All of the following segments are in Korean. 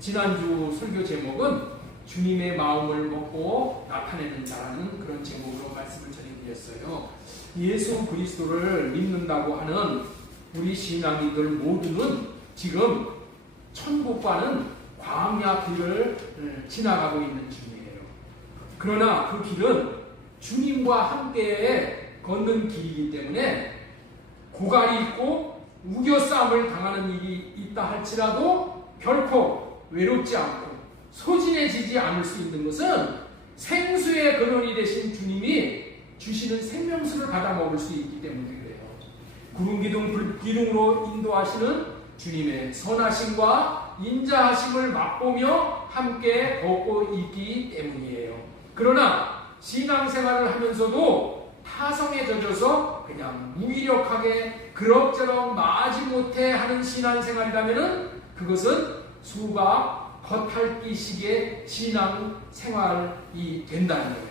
지난주 설교 제목은 주님의 마음을 먹고 나타내는 자라는 그런 제목으로 말씀을 전해드렸어요. 예수 그리스도를 믿는다고 하는 우리 신앙인들 모두는 지금 천국과는 광야 길을 지나가고 있는 중이에요. 그러나 그 길은 주님과 함께 걷는 길이기 때문에 고갈이 있고 우겨싸움을 당하는 일이 있다 할지라도 결코 외롭지 않고 소진해지지 않을 수 있는 것은 생수의 근원이 되신 주님이 주시는 생명수를 받아 먹을 수 있기 때문에 그래요. 구름기둥 불기둥으로 인도하시는 주님의 선하심과 인자하심을 맛보며 함께 걷고 있기 때문이에요. 그러나 신앙생활을 하면서도 타성에 젖어서 그냥 무기력하게 그럭저럭 마지못해 하는 신앙생활이라면 그것은 수박 겉핥기식의 신앙생활이 된다는 거예요.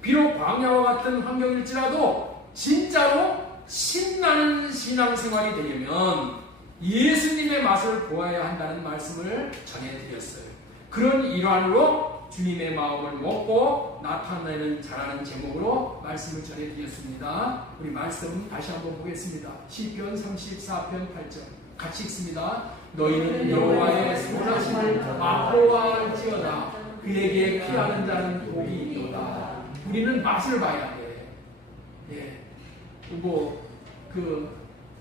비록 광야와 같은 환경일지라도 진짜로 신나는 신앙생활이 되려면 예수님의 맛을 보아야 한다는 말씀을 전해드렸어요. 그런 일환으로 주님의 마음을 먹고 나타내는 자라는 제목으로 말씀을 전해드렸습니다. 우리 말씀 다시 한번 보겠습니다. 시편 34편 8절 같이 읽습니다. 너희는 여호와의 선하심을 맛보아할지어다. 그에게 피하는 자는 복이 있도다. 우리는 맛을 봐야 돼. 예.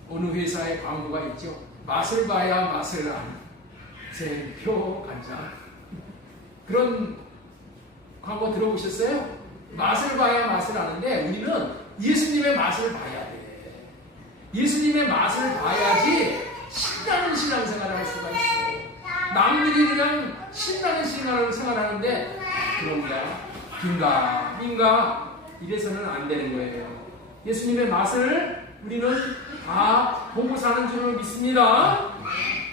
어느 회사의 광고가 있죠. 맛을 봐야 맛을 안. 샘표 간장. 그런 광고 들어보셨어요? 맛을 봐야 맛을 아는데 우리는 예수님의 맛을 봐야 돼. 예수님의 맛을 봐야지 신나는 신앙생활을 할 수가 있어. 남들이 그냥 신나는 신앙을 생활하는데 그런가 민가 이래서는 안 되는 거예요. 예수님의 맛을 우리는 다 보고 사는 줄을 믿습니다.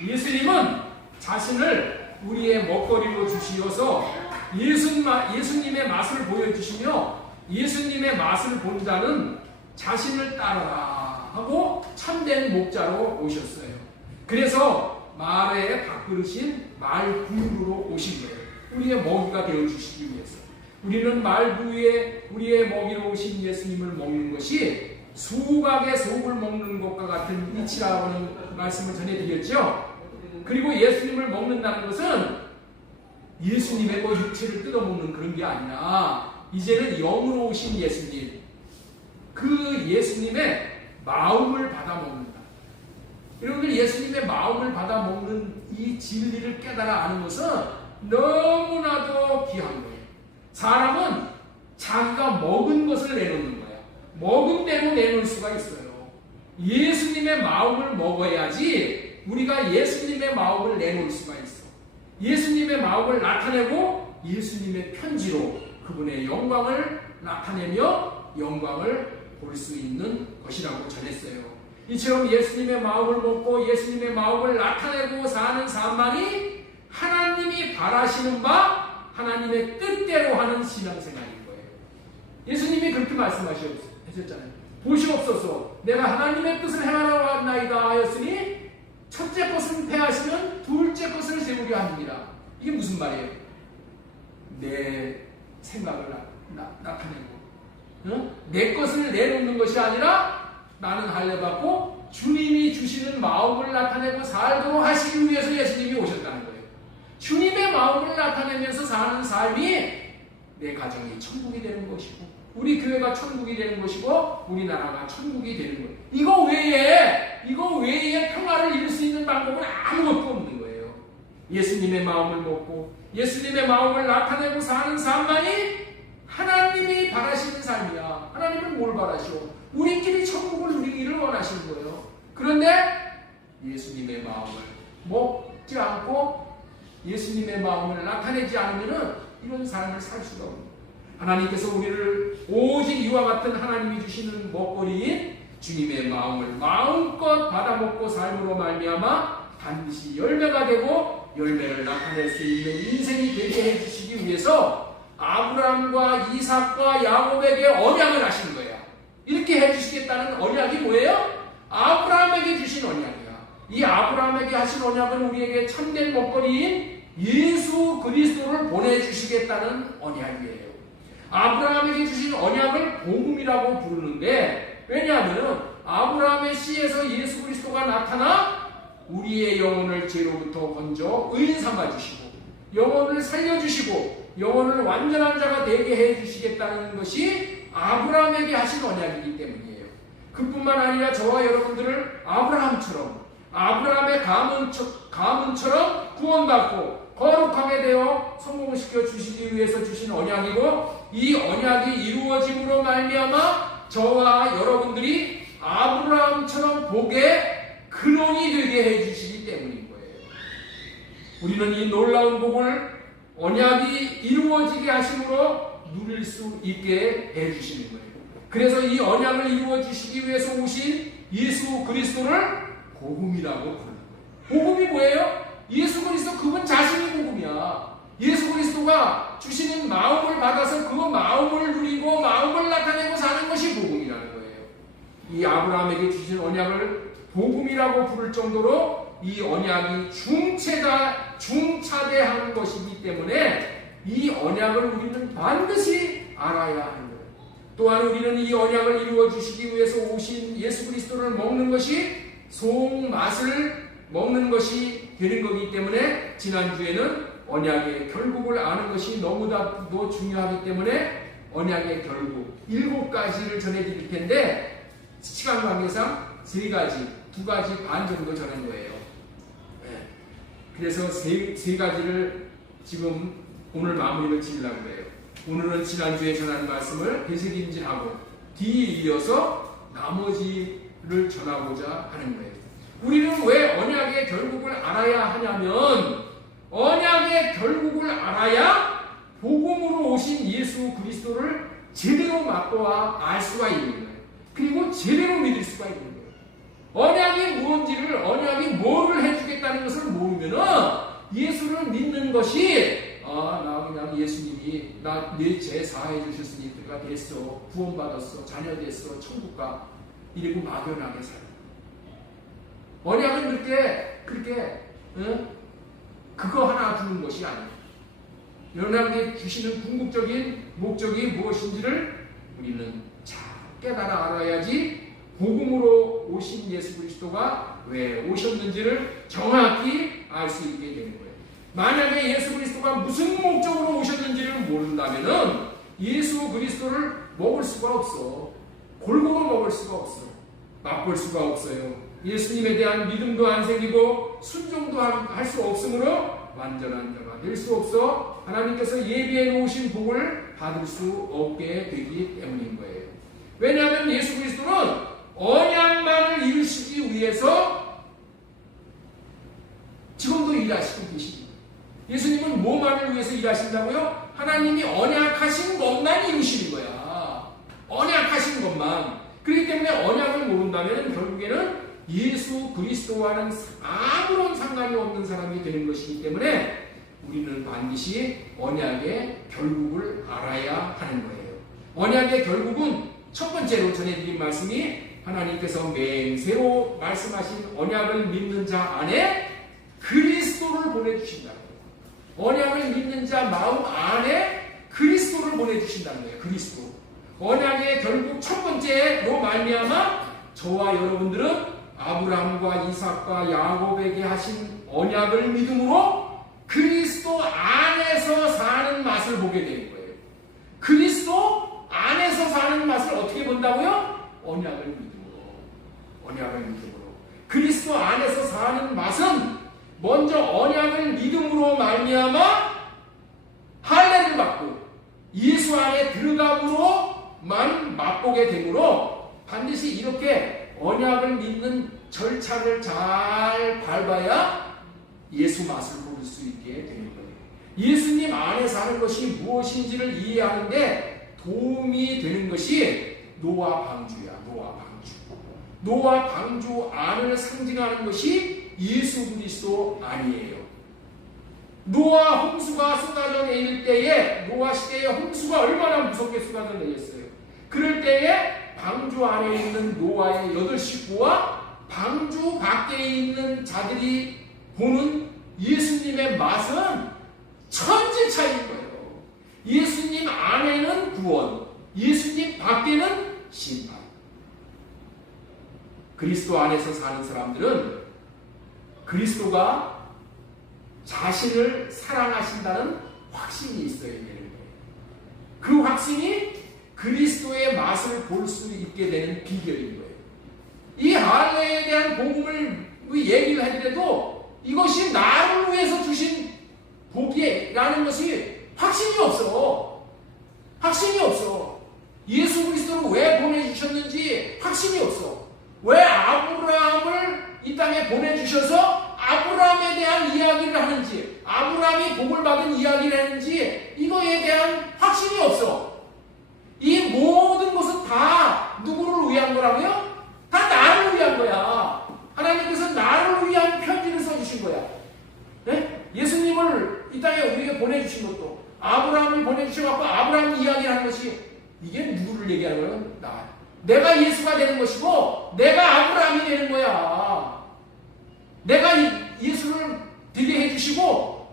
예수님은 자신을 우리의 먹거리로 주시어서 예수님의 맛을 보여주시며 예수님의 맛을 본 자는 자신을 따르라 하고 참된 목자로 오셨어요. 그래서 말의 밥그릇인 말부유로 오신 거예요. 우리의 먹이가 되어주시기 위해서. 우리는 말부유에 우리의 먹이로 오신 예수님을 먹는 것이 수박의 속을 먹는 것과 같은 이치라고 하는 말씀을 전해드렸죠. 그리고 예수님을 먹는다는 것은 예수님의 육체를 뜯어먹는 그런 게 아니라 이제는 영으로 오신 예수님, 그 예수님의 마음을 받아 먹는다. 여러분들 예수님의 마음을 받아 먹는 이 진리를 깨달아 아는 것은 너무나도 귀한 거예요. 사람은 자기가 먹은 것을 내놓는 거야. 먹은 대로 내놓을 수가 있어요. 예수님의 마음을 먹어야지 우리가 예수님의 마음을 내놓을 수가 있어. 예수님의 마음을 나타내고 예수님의 편지로 그분의 영광을 나타내며 영광을 볼 수 있는 것이라고 전했어요. 이처럼 예수님의 마음을 먹고 예수님의 마음을 나타내고 사는 삶만이 하나님이 바라시는 바 하나님의 뜻대로 하는 신앙생활인 거예요. 예수님이 그렇게 말씀하셨잖아요. 보시옵소서 내가 하나님의 뜻을 행하러 왔나이다 하였으니 첫째 것은 패하시면 둘째 것을 세우려 합니다. 이게 무슨 말이에요? 내 생각을 나타내고 내 것을 내놓는 것이 아니라 나는 할례받고 주님이 주시는 마음을 나타내고 살도록 하시기 위해서 예수님이 오셨다는 거예요. 주님의 마음을 나타내면서 사는 삶이 내 가정이 천국이 되는 것이고 우리 교회가 천국이 되는 것이고 우리나라가 천국이 되는 거예요. 이거 외에 평화를 이룰 수 있는 방법은 아무것도 없는 거예요. 예수님의 마음을 먹고 예수님의 마음을 나타내고 사는 삶만이 하나님이 바라시는 삶이야. 하나님은 뭘 바라시오? 우리끼리 천국을 누리기를 원하시는 거예요. 그런데 예수님의 마음을 먹지 않고 예수님의 마음을 나타내지 않으면 이런 삶을 살 수가 없는 거예요. 하나님께서 우리를 오직 이와 같은 하나님이 주시는 먹거리인 주님의 마음을 마음껏 받아먹고 삶으로 말미암아 반드시 열매가 되고 열매를 나타낼 수 있는 인생이 되게 해주시기 위해서 아브라함과 이삭과 야곱에게 언약을 하신 거예요. 이렇게 해주시겠다는 언약이 뭐예요? 아브라함에게 주신 언약이야. 이 아브라함에게 하신 언약은 우리에게 참된 먹거리인 그리스도를 보내주시겠다는 언약이에요. 아브라함에게 주신 언약을 복음이라고 부르는데, 왜냐하면 아브라함의 씨에서 예수 그리스도가 나타나 우리의 영혼을 죄로부터 건져 의인 삼아주시고 영혼을 살려주시고 영혼을 완전한 자가 되게 해주시겠다는 것이 아브라함에게 하신 언약이기 때문이에요. 그뿐만 아니라 저와 여러분들을 아브라함의 가문처럼 구원받고 거룩하게 되어 성공시켜 주시기 위해서 주신 언약이고, 이 언약이 이루어짐으로 말미암아 저와 여러분들이 아브라함처럼 복의 근원이 되게 해주시기 때문인 거예요. 우리는 이 놀라운 복을 언약이 이루어지게 하심으로 누릴 수 있게 해주시는 거예요. 그래서 이 언약을 이루어 주시기 위해서 오신 예수 그리스도를 복음이라고 부르는 거예요. 복음이 뭐예요? 예수 그리스도 그분 자신이 복음이야. 예수 그리스도가 주시는 마음을 받아서 그 마음을 누리고 마음을 나타내고 사는 것이 복음이라는 거예요. 이 아브라함에게 주신 언약을 복음이라고 부를 정도로 이 언약이 중차대한 것이기 때문에 이 언약을 우리는 반드시 알아야 하는 거예요. 또한 우리는 이 언약을 이루어 주시기 위해서 오신 예수 그리스도를 먹는 것이 속맛을 먹는 것이 되는 거기 때문에, 지난주에는 언약의 결국을 아는 것이 너무나도 중요하기 때문에 언약의 결국 7가지를 전해드릴 텐데, 시간 관계상 3가지, 2가지 반 정도 전한 거예요. 그래서 3가지를 지금 오늘 마무리를 지으려고 해요. 오늘은 지난주에 전한 말씀을 되새김질하고 뒤에 이어서 나머지를 전하고자 하는 거예요. 우리는 왜 언약의 결국을 알아야 하냐면, 언약의 결국을 알아야 복음으로 오신 예수 그리스도를 제대로 맛보아 알 수가 있는 거예요. 그리고 제대로 믿을 수가 있는 거예요. 언약이 무엇인지를, 언약이 뭐를 해주겠다는 것을 모르면은 예수를 믿는 것이 나 그냥 예수님이 내 죄 사해 주셨으니까 됐어, 구원받았어, 자녀 됐어, 천국 가, 이러고 막연하게 살아. 언약은 그렇게 그거 하나 주는 것이 아니에요. 언약에 주시는 궁극적인 목적이 무엇인지를 우리는 잘 깨달아 알아야지 복음으로 오신 예수 그리스도가 왜 오셨는지를 정확히 알 수 있게 되는 거예요. 만약에 예수 그리스도가 무슨 목적으로 오셨는지를 모른다면은 예수 그리스도를 먹을 수가 없어. 골고루 먹을 수가 없어. 맛볼 수가 없어요. 예수님에 대한 믿음도 안 생기고 순종도 할 수 없으므로 완전한 자가 될 수 없어 하나님께서 예비해 놓으신 복을 받을 수 없게 되기 때문인 거예요. 왜냐하면 예수 그리스도는 언약만을 이루시기 위해서 지금도 일하시고 계십니다. 예수님은 뭐만을 위해서 일하신다고요? 하나님이 언약하신 것만 이루시는 거야. 언약하신 것만. 그렇기 때문에 언약을 모른다면 결국에는 예수 그리스도와는 아무런 상관이 없는 사람이 되는 것이기 때문에 우리는 반드시 언약의 결국을 알아야 하는 거예요. 언약의 결국은 첫 번째로 전해드린 말씀이 하나님께서 맹세로 말씀하신 언약을 믿는 자 안에 그리스도를 보내주신다. 언약을 믿는 자 마음 안에 그리스도를 보내주신다는 거예요. 그리스도. 언약의 결국 첫 번째로 말미암아 저와 여러분들은 아브라함과 이삭과 야곱에게 하신 언약을 믿음으로 그리스도 안에서 사는 맛을 보게 되는 거예요. 그리스도 안에서 사는 맛을 어떻게 본다고요? 언약을 믿음으로. 언약을 믿음으로. 그리스도 안에서 사는 맛은 먼저 언약을 믿음으로 말미암아 할례를 받고 예수 안에 들어감으로만 맛보게 되므로 반드시 이렇게 언약을 믿는 절차를 잘 밟아야 예수 맛을 볼 수 있게 되는 거예요. 예수님 안에 사는 것이 무엇인지를 이해하는데 도움이 되는 것이 노아 방주야. 노아 방주. 노아 방주 안을 상징하는 것이 예수 그리스도 아니에요. 노아 홍수가 쏟아져 내릴 때에, 노아 시대에 홍수가 얼마나 무섭게 쏟아져 내렸어요. 그럴 때에 방주 안에 있는 노아의 8 식구와 방주 밖에 있는 자들이 보는 예수님의 맛은 천지 구원, 예수님 밖에는 심판. 그리스도 안에서 사는 사람들은 그리스도가 자신을 사랑하신다는 확신이 있어야 되는 거예요. 그 확신이 그리스도의 맛을 볼 수 있게 되는 비결인 거예요. 이 할례에 대한 복음을 얘기를 하더라도 이것이 나를 위해서 주신 복이라는 것이 확신이 없어. 확신이 없어. 예수 그리스도를 왜 보내주셨는지 확신이 없어. 왜 아브라함을 이 땅에 보내주셔서 아브라함에 대한 이야기를 하는지, 아브라함이 복을 받은 이야기를 하는지 이거에 대한 확신이 없어. 이 모든 것은 다 누구를 위한 거라고요? 다 나를 위한 거야. 하나님께서 나를 위한 편지를 써주신 거야. 네? 예수님을 이 땅에 우리에게 보내주신 것도, 아브라함을 보내주셔서 아브라함 이야기하는 것이, 이게 누구를 얘기하는 거예요? 나. 내가 예수가 되는 것이고 내가 아브라함이 되는 거야. 내가 예수를 되게 해주시고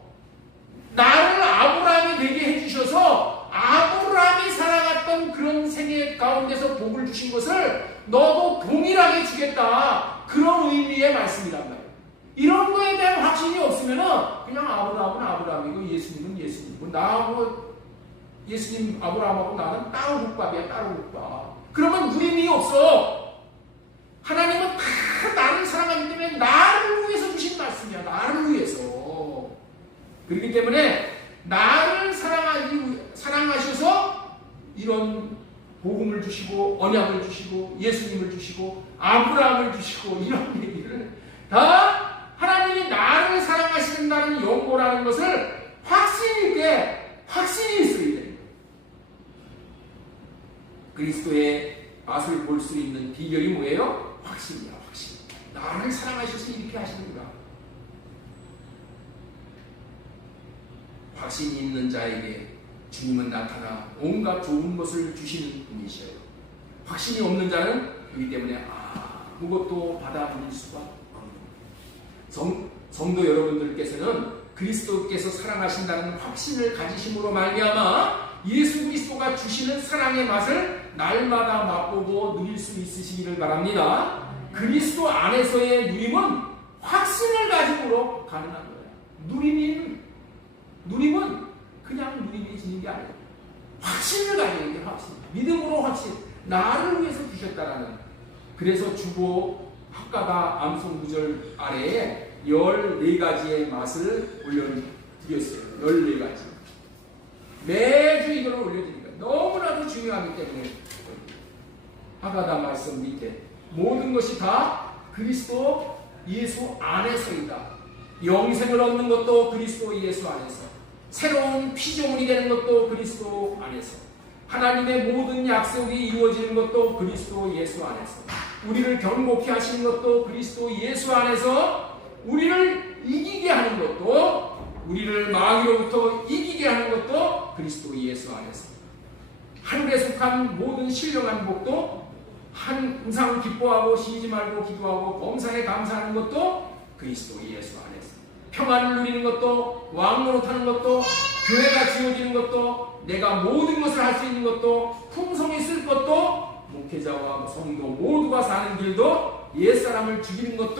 나를 아브라함이 되게 해주셔서 아브라함이 살아갔던 그런 생애 가운데서 복을 주신 것을 너도 동일하게 주겠다. 그런 의미의 말씀이란 말이에요. 이런 거에 대한 확신이 없으면 그냥 아브라함은 아브라함이고 예수님은 예수님이고 나하고 예수님 아브라함하고 나는 따로 국밥이야. 따로 국밥. 그러면 누림이 없어. 하나님은 다 나를 사랑하기 때문에 나를 위해서 주신 말씀이야. 나를 위해서. 그렇기 때문에 나를 사랑하셔서 이런 복음을 주시고 언약을 주시고 예수님을 주시고 아브라함을 주시고 이런 얘기를 다 하나님이 나를 사랑하신다는 연고라는 것을 확신 있게 확신이 있어야 돼요. 그리스도의 맛을 볼 수 있는 비결이 뭐예요? 확신이야, 확신. 나를 사랑하셔서 이렇게 하시는구나. 확신이 있는 자에게 주님은 나타나 온갖 좋은 것을 주시는 분이셔요. 확신이 없는 자는 그렇기 때문에 아무것도 받아들일 수가 없는. 성도 여러분들께서는 그리스도께서 사랑하신다는 확신을 가지심으로 말미암아 예수 그리스도가 주시는 사랑의 맛을 날마다 맛보고 누릴 수 있으시기를 바랍니다. 그리스도 안에서의 누림은 확신을 가지고 가능한 거예요. 누림은 그냥 누림해지는 게 아니에요. 확신을 가져야 돼요. 확신. 믿음으로 확신. 나를 위해서 주셨다라는. 그래서 주보 학가가 암송 구절 아래에 14가지의 맛을 올려드렸어요. 14가지. 매주 이걸 올려드리니까 너무나도 중요하기 때문에 하가다 말씀 밑에 모든 것이 다 그리스도 예수 안에서이다. 영생을 얻는 것도 그리스도 예수 안에서, 새로운 피조물이 되는 것도 그리스도 안에서, 하나님의 모든 약속이 이루어지는 것도 그리스도 예수 안에서, 우리를 경고케 하시는 것도 그리스도 예수 안에서, 우리를 이기게 하는 것도, 우리를 마귀로부터 이기게 하는 것도 그리스도 예수 안에서, 하늘에 속한 모든 신령한 복도 항상 기뻐하고 쉬지 말고 기도하고 범사에 감사하는 것도 그리스도 예수 안에서, 평안을 누리는 것도, 왕노릇하는 것도, 교회가 지어지는 것도, 내가 모든 것을 할 수 있는 것도, 풍성히 쓸 것도, 목회자와 성도 모두가 사는 길도, 옛사람을 죽이는 것도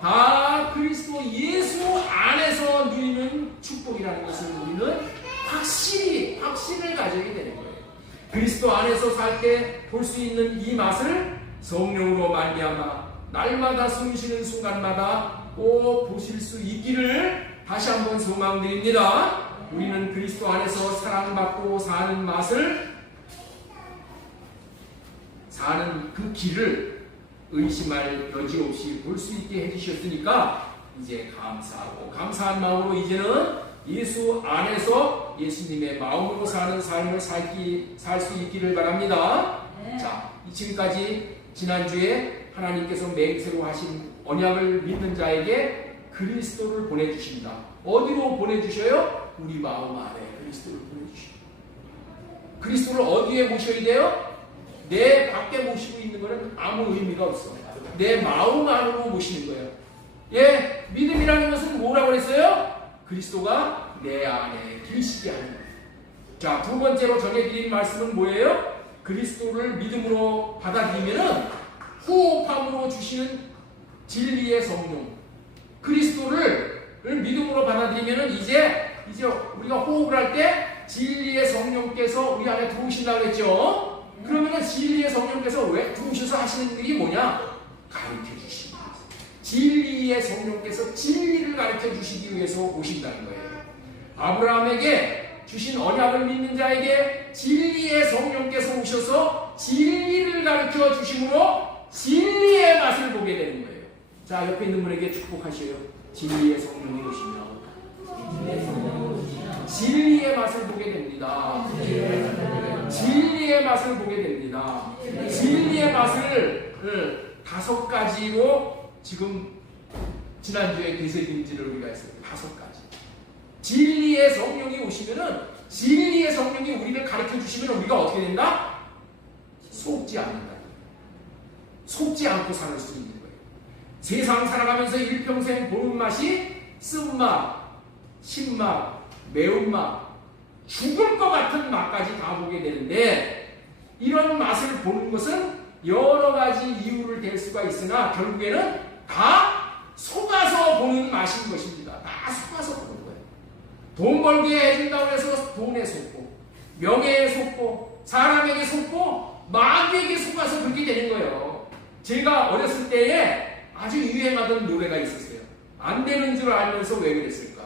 다 그리스도 예수 안에서 누리는 축복이라는 것을 우리는 확신을 가져야 되는 거예요. 그리스도 안에서 살 때 볼 수 있는 이 맛을 성령으로 말미암아 날마다 숨쉬는 순간마다 꼭 보실 수 있기를 다시 한번 소망드립니다. 우리는 그리스도 안에서 사랑받고 사는 맛을, 사는 그 길을 의심할 여지 없이 볼 수 있게 해주셨으니까 이제 감사하고 감사한 마음으로 이제는 예수 안에서 예수님의 마음으로 사는 삶을 살 수 있기를 바랍니다. 네. 자, 지금까지 지난주에 하나님께서 맹세로 하신 언약을 믿는 자에게 그리스도를 보내주신다. 어디로 보내주셔요? 우리 마음 안에 그리스도를 보내주십니다. 그리스도를 어디에 모셔야 돼요? 내 밖에 모시고 있는 것은 아무 의미가 없어. 내 마음 안으로 모시는 거예요. 예, 믿음이라는 것은 뭐라고 그랬어요? 그리스도가 내 안에 계시게 하는 거예요. 자, 두 번째로 전해드린 말씀은 뭐예요? 그리스도를 믿음으로 받아들이면은 호흡함으로 주시는 진리의 성령. 그리스도를 믿음으로 받아들이면은 이제 우리가 호흡을 할 때 진리의 성령께서 우리 안에 들어오신다고 했죠? 그러면은 진리의 성령께서 왜 들어오셔서 하시는 일이 뭐냐? 가르쳐 주시는 거예요. 진리의 성령께서 진리를 가르쳐 주시기 위해서 오신다는 거예요. 아브라함에게 주신 언약을 믿는 자에게 진리의 성령께서 오셔서 진리를 가르쳐 주심으로 진리의 맛을 보게 되는 거예요. 자, 옆에 있는 분에게 축복하셔요. 진리의 성령이 오시면 진리의 맛을 보게 됩니다. 진리의 맛을 보게 됩니다. 진리의 맛을 5가지로 지금 지난주에 계세금지를 우리가 했어요. 5가지. 진리의 성령이 오시면은 진리의 성령이 우리를 가르쳐 주시면 우리가 어떻게 된다? 속지 않는다. 속지 않고 살 수 있는 거예요. 세상 살아가면서 일평생 보는 맛이 쓴맛, 신맛, 매운맛, 죽을 것 같은 맛까지 다 보게 되는데 이런 맛을 보는 것은 여러 가지 이유를 댈 수가 있으나 결국에는 다 속아서 보는 맛인 것입니다. 다 속아서 보는 거예요. 돈 벌게 해준다고 해서 돈에 속고, 명예에 속고, 사람에게 속고, 마귀에게 속아서 그렇게 되는 거예요. 제가 어렸을 때에 아주 유행하던 노래가 있었어요. 안 되는 줄 알면서 왜 그랬을까?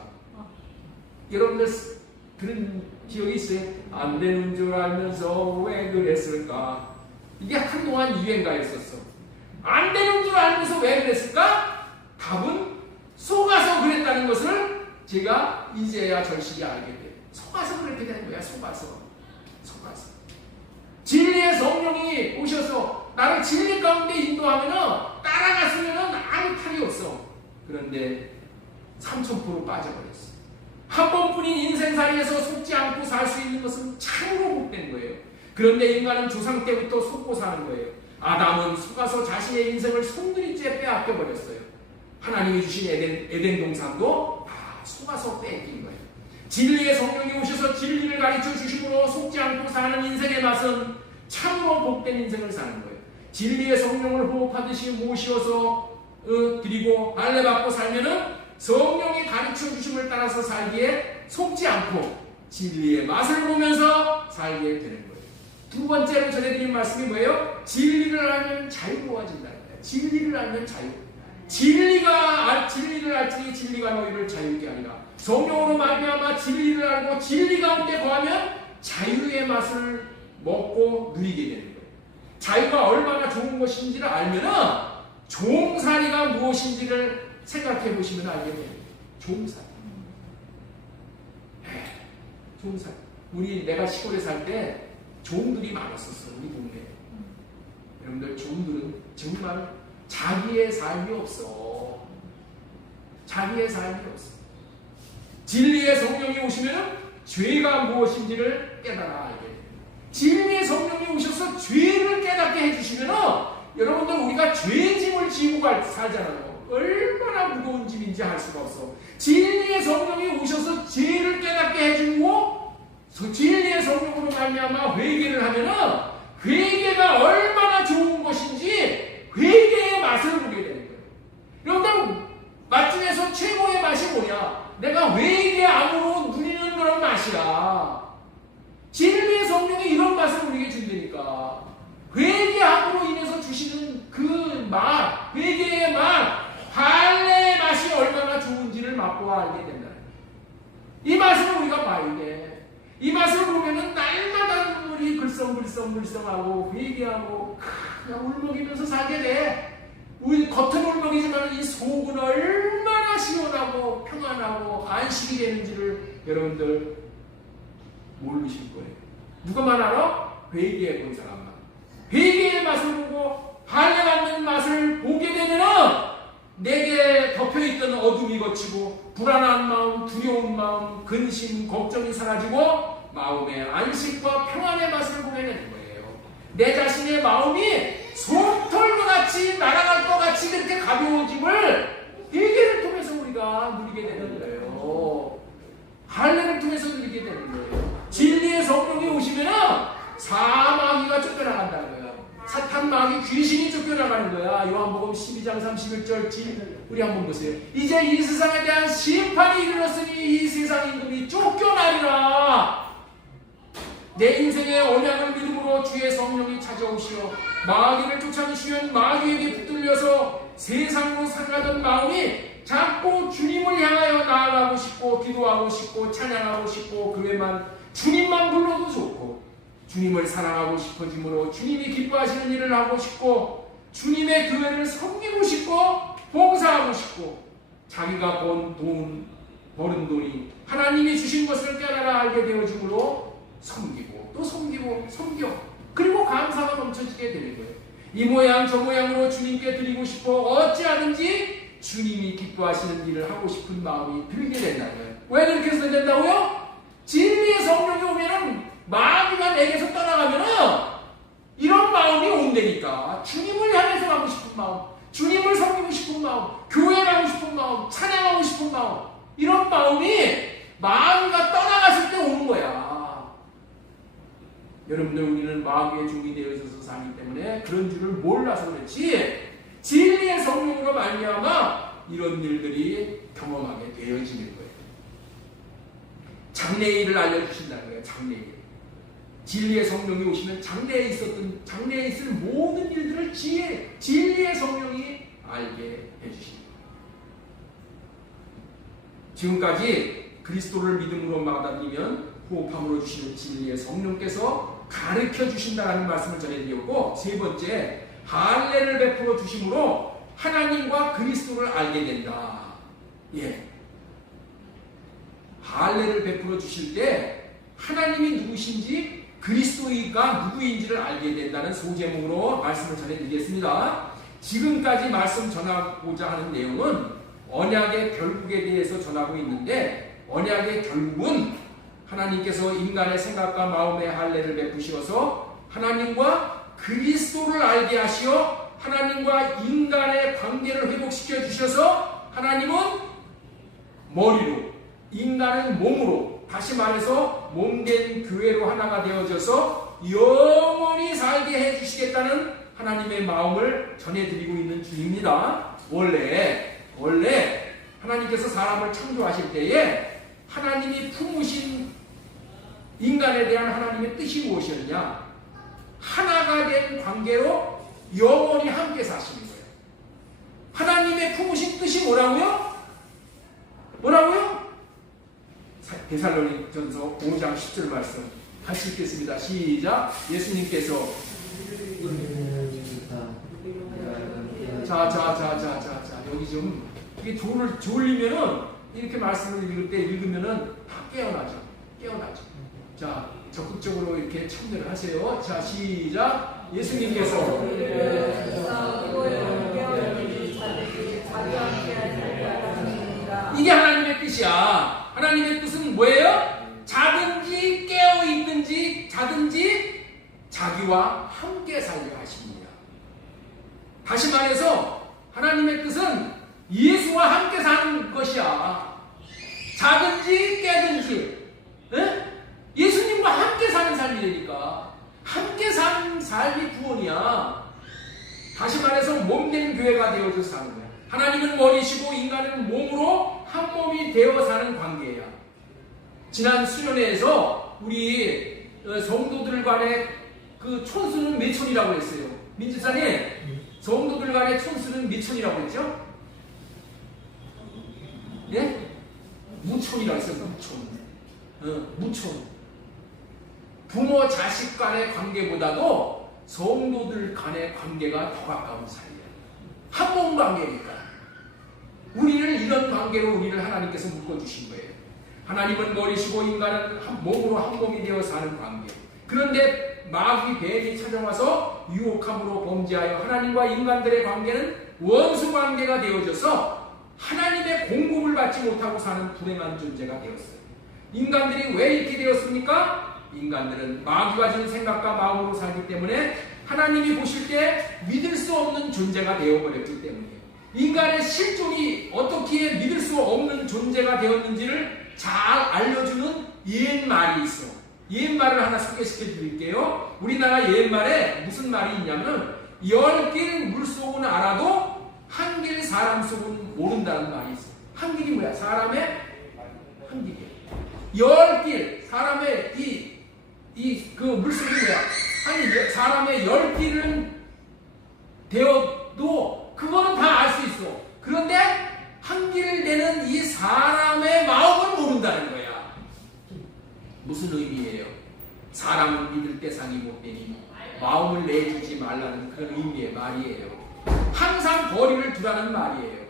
여러분들 그런 기억이 있어요? 안 되는 줄 알면서 왜 그랬을까? 이게 한동안 유행가였었어. 안 되는 줄 알면서 왜 그랬을까? 답은 속아서 그랬다는 것을 제가 이제야 절실히 알게 돼요. 속아서 그렇게 되는 거야. 속아서. 진리의 성령이 오셔서 나를 진리 가운데 인도하면은 따라갔으면은 아무 탈이 없어. 그런데 3000% 빠져버렸어. 한 번뿐인 인생살이에서 속지 않고 살 수 있는 것은 참으로 복된 거예요. 그런데 인간은 조상 때부터 속고 사는 거예요. 아담은 속아서 자신의 인생을 송두리째 빼앗겨 버렸어요. 하나님이 주신 에덴 동산도 다 속아서 뺏긴 거예요. 진리의 성령이 오셔서 진리를 가르쳐 주심으로 속지 않고 사는 인생의 맛은 참으로 복된 인생을 사는 거예요. 진리의 성령을 호흡하듯이 모시어서 드리고 할례받고 살면은 성령이 가르쳐 주심을 따라서 살기에 속지 않고 진리의 맛을 보면서 살게 되는 거예요. 두 번째로 전해드린 말씀이 뭐예요? 진리를 알면 자유로워진다는 거예요. 진리를 알면 자유. 진리를 알지니 진리가 너희를 자유케 하리라. 성령으로 말미암아 진리를 알고 진리 가운데 거하면 자유의 맛을 먹고 누리게 되는 거예요. 자유가 얼마나 좋은 것인지를 알면은 종살이가 무엇인지를 생각해 보시면 알게 돼요. 종살이. 종살이. 내가 시골에 살 때 종들이 많았었어. 우리 동네에. 여러분들 종들은 정말 자기의 삶이 없어. 자기의 삶이 없어. 진리의 성령이 오시면 죄가 무엇인지를 깨달아 알게 돼요. 진리의 성령이 오셔서 죄를 깨닫게 해주시면 여러분들 우리가 죄짐을 지고 살잖아요. 얼마나 무거운 짐인지 알 수가 없어. 진리의 성령이 오셔서 죄를 깨닫게 해주고 진리의 성령으로 말미암아 회개를 하면은 회개가 얼마나 좋은 것인지 회개의 맛을 보게 되는 거예요. 여러분들 맛집에서 최고의 맛이 뭐냐? 내가 회개함으로 누리는 그런 맛이야. 진리의 성령이 이런 맛을 우리에게 준다니까. 회개함으로 인해서 주시는 그 맛, 회개의 맛, 할례의 맛이 얼마나 좋은지를 맛보아 알게 된다. 이 맛을 우리가 봐야 돼. 이 맛을 보면은 날마다 눈물이 글썽글썽하고 회개하고 그냥 울먹이면서 살게 돼. 우리 겉은 울먹이지만 이 속은 얼마나 시원하고 평안하고 안식이 되는지를 여러분들 모르실 거예요. 누가만 알아? 회개해 본 사람만. 회개의 맛을 보고 할례 받는 맛을 보게 되면은 내게 덮여있던 어둠이 걷히고 불안한 마음, 두려운 마음, 근심, 걱정이 사라지고 마음의 안식과 평안의 맛을 보게 되는 거예요. 내 자신의 마음이 솜털과 같이 날아갈 것 같이 그렇게 가벼워짐을 회개를 통해서 우리가 누리게 되는 거예요. 할례를 통해서 누리게 되는 거예요. 진리의 성령이 오시면은 사마귀가 쫓겨나간다는 거야. 사탄 마귀 귀신이 쫓겨나가는 거야. 요한복음 12장 31절 우리 한번 보세요. 이제 이 세상에 대한 심판이 이르렀으니 이 세상 임금이 쫓겨나리라. 내 인생의 언약을 믿음으로 주의 성령이 찾아오시어 마귀를 쫓아주시면 마귀에게 붙들려서 세상으로 살아가던 마음이 자꾸 주님을 향하여 나아가고 싶고 기도하고 싶고 찬양하고 싶고 그 외만 주님만 불러도 좋고 주님을 사랑하고 싶어지므로 주님이 기뻐하시는 일을 하고 싶고 주님의 교회를 섬기고 싶고 봉사하고 싶고 자기가 버는 돈이 하나님이 주신 것을 깨달아 알게 되어지므로 섬기고 또 섬기고 섬겨 그리고 감사가 넘쳐지게 되는 거예요. 이 모양 저 모양으로 주님께 드리고 싶어 어찌하든지 주님이 기뻐하시는 일을 하고 싶은 마음이 들게 된다는 거예요. 왜 그렇게 해서 된다고요? 진리의 성령이 오면은 마귀가 내게서 떠나가면은 이런 마음이 온다니까. 주님을 향해서 가고 싶은 마음, 주님을 섬기고 싶은 마음, 교회 가고 싶은 마음, 찬양하고 싶은 마음, 이런 마음이 마귀가 떠나갔을 때 오는 거야. 여러분들 우리는 마귀의 종이 되어 있어서 사기 때문에 그런 줄을 몰라서 그렇지 진리의 성령으로 말미암아 이런 일들이 경험하게 되어지는 거예요. 장래일을 알려주신다는 거예요. 장래일. 진리의 성령이 오시면 장래에 있을 모든 일들을 진리의 성령이 알게 해주십니다. 지금까지 그리스도를 믿음으로 받아들이면 호흡함으로 주시는 진리의 성령께서 가르쳐 주신다는 말씀을 전해드렸고, 세 번째, 할례를 베풀어 주심으로 하나님과 그리스도를 알게 된다. 예. 할례를 베풀어 주실 때 하나님이 누구신지 그리스도가 누구인지를 알게 된다는 소제목으로 말씀을 전해드리겠습니다. 지금까지 말씀 전하고자 하는 내용은 언약의 결국에 대해서 전하고 있는데, 언약의 결국은 하나님께서 인간의 생각과 마음의 할례를 베푸시어서 하나님과 그리스도를 알게 하시어 하나님과 인간의 관계를 회복시켜 주셔서 하나님은 머리로, 인간은 몸으로, 다시 말해서 몸된 교회로 하나가 되어져서 영원히 살게 해주시겠다는 하나님의 마음을 전해드리고 있는 중입니다. 원래 하나님께서 사람을 창조하실 때에 하나님이 품으신 인간에 대한 하나님의 뜻이 무엇이었냐? 하나가 된 관계로 영원히 함께 사시는 거예요. 하나님의 품으신 뜻이 뭐라고요? 데살로니전서 5장 10절 말씀 같이 읽겠습니다. 시작. 예수님께서 자 여기 좀 이게 돌을 졸리면은 이렇게 말씀을 읽으면은 다 깨어나죠. 자, 적극적으로 이렇게 참여를 하세요. 자, 시작. 예수님께서 이게 하나님의 뜻이야. 하나님의 뜻은 뭐예요? 자든지 깨어있든지 자든지 자기와 함께 살게 하십니다. 다시 말해서 하나님의 뜻은 예수와 함께 사는 것이야. 자든지 깨든지 예수님과 함께 사는 삶이니까 함께 사는 삶이 구원이야. 다시 말해서 몸된 교회가 되어져서 사는 거야. 하나님은 머리시고 인간은 몸으로 한 몸이 되어 사는 관계야. 지난 수련회에서 우리 성도들 간의 그 촌수는 몇 촌이라고 했어요? 민지사님, 성도들 간의 촌수는 몇 촌이라고 했죠? 예? 무촌이라고 했어요. 무촌. 부모 자식 간의 관계보다도 성도들 간의 관계가 더 가까운 사이야. 한 몸 관계니까. 우리를 이런 관계로 우리를 하나님께서 묶어주신 거예요. 하나님은 머리시고 인간은 몸으로 한 몸이 되어 사는 관계. 그런데 마귀 뱀이 찾아와서 유혹함으로 범죄하여 하나님과 인간들의 관계는 원수 관계가 되어져서 하나님의 공급을 받지 못하고 사는 불행한 존재가 되었어요. 인간들이 왜 이렇게 되었습니까? 인간들은 마귀가 준 생각과 마음으로 살기 때문에 하나님이 보실 때 믿을 수 없는 존재가 되어버렸기 때문이에요. 인간의 실존이 어떻게 믿을 수 없는 존재가 되었는지를 잘 알려주는 옛말이 있어. 옛말을 하나 소개시켜 드릴게요. 우리나라 옛말에 무슨 말이 있냐면 10길 물속은 알아도 한 길 사람 속은 모른다는 말이 있어요. 한 길이 뭐야? 사람의 한 길이에요. 10길 사람의 그 물속이 뭐야? 아니 사람의 10길은 되어도 그거는 다 알 수 있어. 그런데 한 길 되는 이 사람의 마음을 모른다는 거야. 무슨 의미예요? 사람은 믿을 대상이 못되니 마음을 내주지 말라는 그런 의미의 말이에요. 항상 거리를 두라는 말이에요.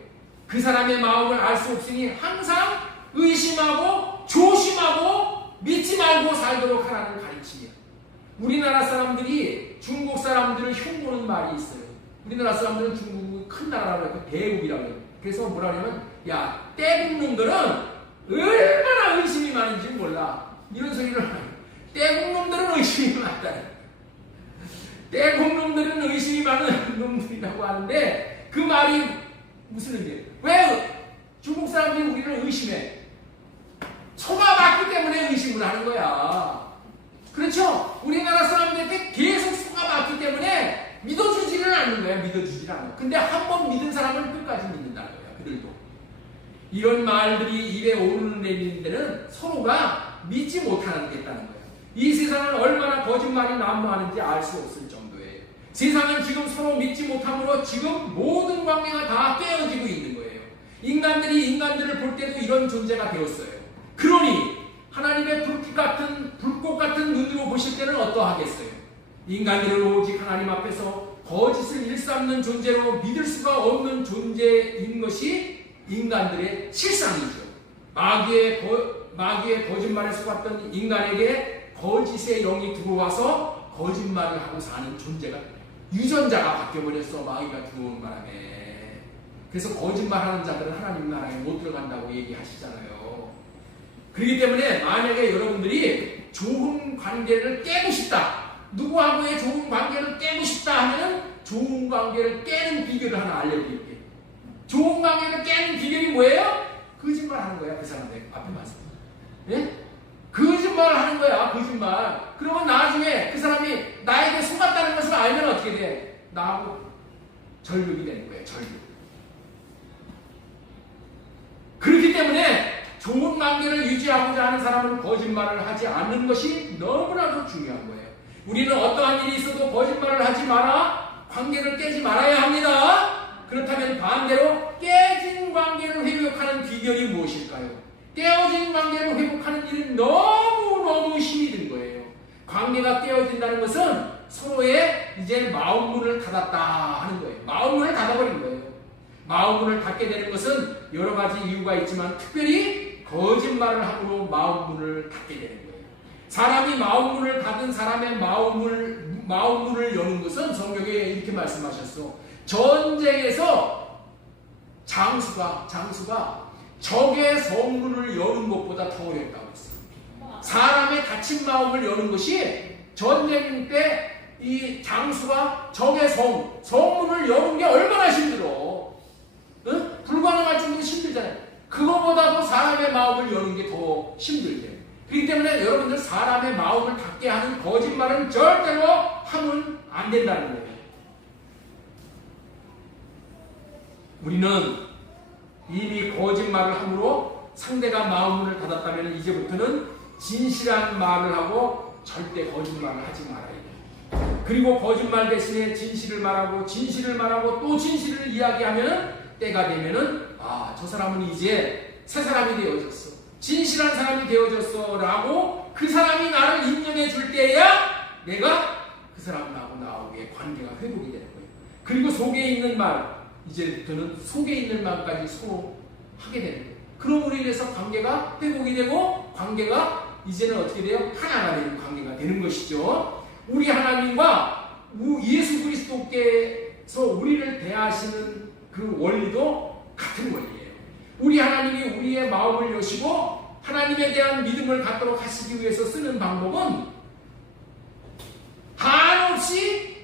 그 사람의 마음을 알 수 없으니 항상 의심하고 조심하고 믿지 말고 살도록 하라는 가르침이야. 우리나라 사람들이 중국 사람들을 흉보는 말이 있어요. 우리나라 사람들은 중국이 큰 나라라고 해요. 대국이라고 해요. 그래서 뭐라 하냐면 야, 떼국 놈들은 얼마나 의심이 많은지 몰라. 이런 소리를 해요. 떼국 놈들은 의심이 많다. 떼국 놈들은 의심이 많은 놈들이라고 하는데 그 말이 무슨 의미예요? 왜 중국 사람들이 우리를 의심해? 속아봤기 때문에 의심을 하는 거야. 그렇죠? 우리나라 사람들한테 계속 속아봤기 때문에 믿어주지는 않는 거야. 믿어주지는 않아. 근데 한 번 믿은 사람은 끝까지 믿는다는 거야. 그들도. 이런 말들이 입에 오르는 데는 서로가 믿지 못하는 게 있다는 거야. 이 세상은 얼마나 거짓말이 난무하는지 알 수 없을 정도예요. 세상은 지금 서로 믿지 못함으로 지금 모든 관계가 다 깨어지고 있는 거예요. 인간들이 인간들을 볼 때도 이런 존재가 되었어요. 그러니 하나님의 불꽃 같은 눈으로 보실 때는 어떠하겠어요? 인간들은 오직 하나님 앞에서 거짓을 일삼는 존재로 믿을 수가 없는 존재인 것이 인간들의 실상이죠. 마귀의 거짓말에 속았던 인간에게 거짓의 영이 들어와서 거짓말을 하고 사는 존재가 유전자가 바뀌어버렸어. 마귀가 들어오는 바람에. 그래서 거짓말하는 자들은 하나님 나라에 못 들어간다고 얘기하시잖아요. 그렇기 때문에 만약에 여러분들이 좋은 관계를 깨고 싶다, 누구하고의 좋은 관계를 깨고 싶다 하면 좋은 관계를 깨는 비결을 하나 알려드릴게요. 좋은 관계를 깨는 비결이 뭐예요? 거짓말 하는 거야. 그 사람들 앞에 말씀. 예? 거짓말 하는 거야. 거짓말. 그러면 나중에 그 사람이 나에게 속았다는 것을 알면 어떻게 돼? 나하고 절벽이 되는 거예요. 절벽. 그렇기 때문에 좋은 관계를 유지하고자 하는 사람은 거짓말을 하지 않는 것이 너무나도 중요한 거예요. 우리는 어떠한 일이 있어도 거짓말을 하지 마라, 관계를 깨지 말아야 합니다. 그렇다면 반대로 깨진 관계를 회복하는 비결이 무엇일까요? 깨어진 관계를 회복하는 일은 너무너무 힘이 든 거예요. 관계가 깨어진다는 것은 서로의 이제 마음문을 닫았다 하는 거예요. 마음문을 닫아버린 거예요. 마음문을 닫게 되는 것은 여러 가지 이유가 있지만 특별히 거짓말을 함으로 마음문을 닫게 되는 거예요. 사람이 마음문을 닫은 사람의 마음문을 여는 것은 성경에 이렇게 말씀하셨어. 전쟁에서 장수가 적의 성문을 여는 것보다 더 어렵다고 했어요. 사람의 닫힌 마음을 여는 것이 전쟁 때 이 장수가 적의 성문을 여는 게 얼마나 힘들어. 응? 불가능할 정도로 힘들잖아요. 그거보다도 사람의 마음을 여는 게 더 힘들대요. 그렇기 때문에 여러분들 사람의 마음을 닫게 하는 거짓말은 절대로 하면 안 된다는 거예요. 우리는 이미 거짓말을 함으로 상대가 마음을 닫았다면 이제부터는 진실한 말을 하고 절대 거짓말을 하지 말아야 돼요. 그리고 거짓말 대신에 진실을 말하고 또 진실을 이야기하면 때가 되면은 저 사람은 이제 새 사람이 되어졌어. 진실한 사람이 되어졌어 라고 그 사람이 나를 인정해 줄 때야 내가 그 사람하고 나하고의 관계가 회복이 되는 거예요. 그리고 속에 있는 말, 이제부터는 속에 있는 말까지 서로 하게 되는 거예요. 그럼으로 인해서 관계가 회복이 되고 관계가 이제는 어떻게 돼요? 하나가 되는 관계가 되는 것이죠. 우리 하나님과 예수 그리스도께서 우리를 대하시는 그 원리도 같은 원리예요. 우리 하나님이 우리의 마음을 여시고 하나님에 대한 믿음을 갖도록 하시기 위해서 쓰는 방법은 한없이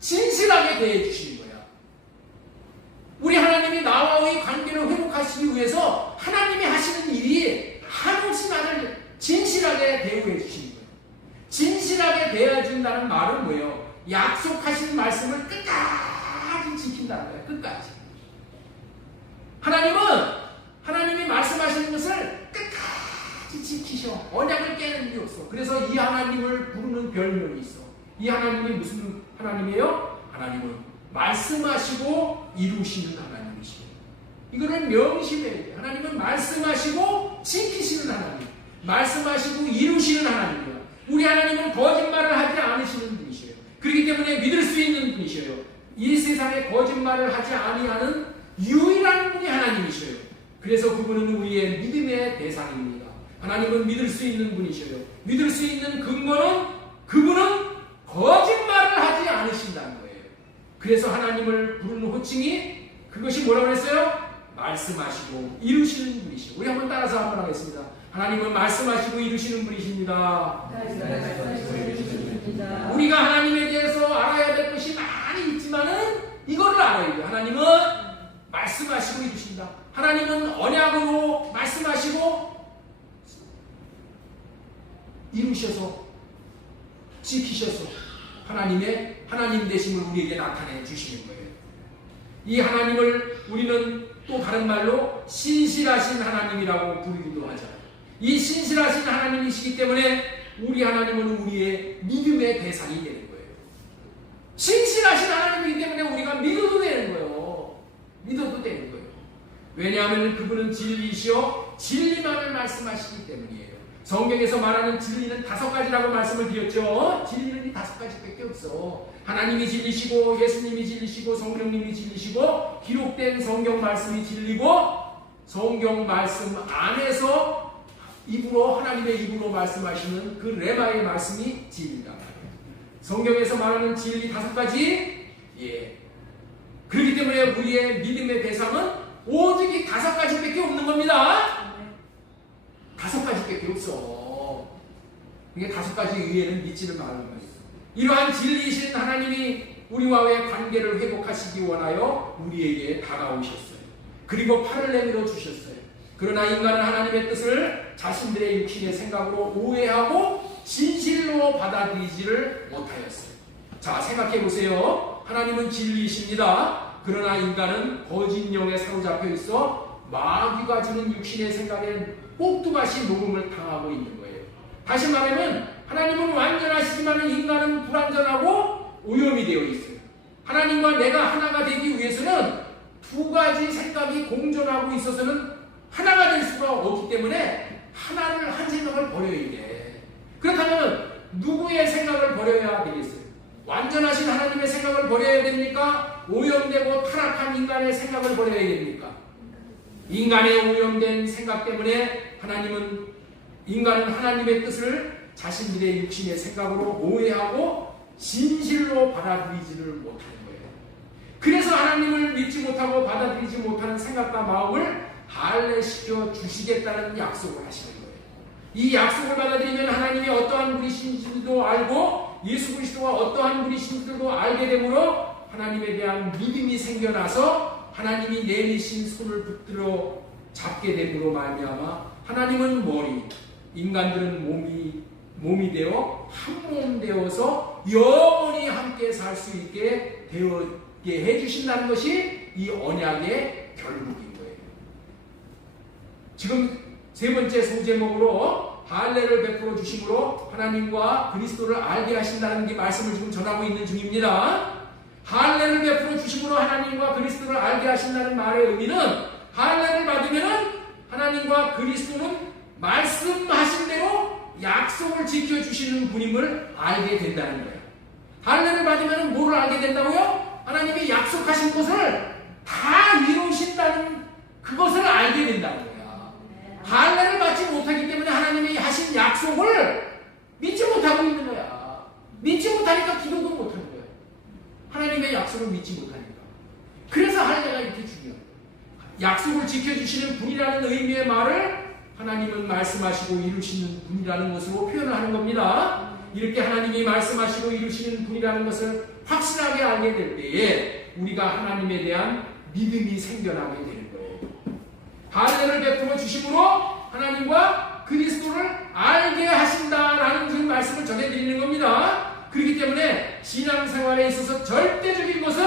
진실하게 대해 주시는 거야. 우리 하나님이 나와의 관계를 회복하시기 위해서 하나님이 하시는 일이 한없이 나를 진실하게 대우해 주시는 거예요. 신실하게 대해준다는 말은 뭐예요? 약속하신 말씀을 끝까지 지킨다는 거예요. 끝까지. 하나님이 말씀하시는 것을 끝까지 지키셔. 언약을 깨는 게 없어. 그래서 이 하나님을 부르는 별명이 있어. 이 하나님이 무슨 하나님이에요? 하나님은 말씀하시고 이루시는 하나님이시에요. 이거는 명심해야 돼요. 하나님은 말씀하시고 지키시는 하나님, 말씀하시고 이루시는 하나님이에요. 우리 하나님은 거짓말을 하지 않으시는 분이셔요. 그렇기 때문에 믿을 수 있는 분이셔요. 이 세상에 거짓말을 하지 아니하는 유일한 분이 하나님이셔요. 그래서 그분은 우리의 믿음의 대상입니다. 하나님은 믿을 수 있는 분이셔요. 믿을 수 있는 근거는 그분은 거짓말을 하지 않으신다는 거예요. 그래서 하나님을 부르는 호칭이 그것이 뭐라고 했어요? 말씀하시고 이루시는 분이시고. 우리 한번 따라서 한번 하겠습니다. 하나님은 말씀하시고 이루시는 분이십니다. 우리가 하나님에 대해서 알아야 될 것이 많이 있지만은 이거를 알아야 돼요. 하나님은 말씀하시고 이루신다. 하나님은 언약으로 말씀하시고 이루셔서 지키셔서 하나님의 하나님 되심을 우리에게 나타내 주시는 거예요. 이 하나님을 우리는 또 다른 말로 신실하신 하나님이라고 부르기도 하잖아요. 이 신실하신 하나님이시기 때문에 우리 하나님은 우리의 믿음의 대상이 되는 거예요. 신실하신 하나님이기 때문에 우리가 믿어도 되는 거예요. 믿어도 되는 거예요. 왜냐하면 그분은 진리이시오 진리만을 말씀하시기 때문이에요. 성경에서 말하는 진리는 5가지라고 말씀을 드렸죠. 진리는 이 5가지밖에 없어. 하나님이 진리시고 예수님이 진리시고 성령님이 진리시고 기록된 성경 말씀이 진리고 성경 말씀 안에서 입으로 하나님의 입으로 말씀하시는 그 레마의 말씀이 진리다. 성경에서 말하는 진리 5가지. 그렇기 때문에 우리의 믿음의 대상은 오직 이 5가지밖에 없는 겁니다. 5가지밖에 없어. 이게 5가지 이외에는 믿지를 말하는 거예요. 이러한 진리이신 하나님이 우리와의 관계를 회복하시기 원하여 우리에게 다가오셨어요. 그리고 팔을 내밀어 주셨어요. 그러나 인간은 하나님의 뜻을 자신들의 육신의 생각으로 오해하고 진실로 받아들이지를 못하였어요. 자, 생각해 보세요. 하나님은 진리이십니다. 그러나 인간은 거짓 영에 사로잡혀 있어 마귀가 주는 육신의 생각에 꼭두가시 녹음을 당하고 있는 거예요. 다시 말하면 하나님은 완전하시지만 인간은 불완전하고 오염이 되어 있어요. 하나님과 내가 하나가 되기 위해서는 2가지 생각이 공존하고 있어서는 하나가 될 수가 없기 때문에 한 생각을 버려야 돼. 그렇다면 누구의 생각을 버려야 되겠어요? 완전하신 하나님의 생각을 버려야 됩니까? 오염되고 타락한 인간의 생각을 버려야 됩니까? 인간의 오염된 생각 때문에 인간은 하나님의 뜻을 자신들의 육신의 생각으로 오해하고 진실로 받아들이지를 못하는 거예요. 그래서 하나님을 믿지 못하고 받아들이지 못하는 생각과 마음을 할례시켜 주시겠다는 약속을 하시는 거예요. 이 약속을 받아들이면 하나님이 어떠한 분이신지도 알고 예수 그리스도가 어떠한 분이신지도 알게 되므로 하나님에 대한 믿음이 생겨나서 하나님이 내리신 손을 붙들어 잡게 됨으로 말미암아 하나님은 머리, 인간들은 몸이 되어 한 몸 되어서 영원히 함께 살 수 있게 되게 해주신다는 것이 이 언약의 결국인 거예요. 지금 3번째 소제목으로 할례를 베풀어 주심으로 하나님과 그리스도를 알게 하신다는 게 말씀을 지금 전하고 있는 중입니다. 할례를 베풀어 주심으로 하나님과 그리스도를 알게 하신다는 말의 의미는 할례를 받으면 하나님과 그리스도는 말씀하신 대로 약속을 지켜주시는 분임을 알게 된다는 거예요. 할례를 받으면 뭐를 알게 된다고요? 하나님이 약속하신 것을 다 이루신다는 그것을 알게 된다는 거예요. 할례를 받지 못하기 때문에 하나님이 하신 약속을 믿지 못하고 있는 거야. 믿지 못하니까 기도도 못하는 거야. 하나님의 약속을 믿지 못하니까. 그래서 할례가 이렇게 중요해요. 약속을 지켜주시는 분이라는 의미의 말을 하나님은 말씀하시고 이루시는 분이라는 것으로 표현을 하는 겁니다. 이렇게 하나님이 말씀하시고 이루시는 분이라는 것을 확실하게 알게 될 때에 우리가 하나님에 대한 믿음이 생겨나게 되는 거예요. 할례를 베풀어 주심으로 하나님과 그리스도를 알게 하신다라는 그 말씀을 전해드리는 겁니다. 신앙생활에 있어서 절대적인 것은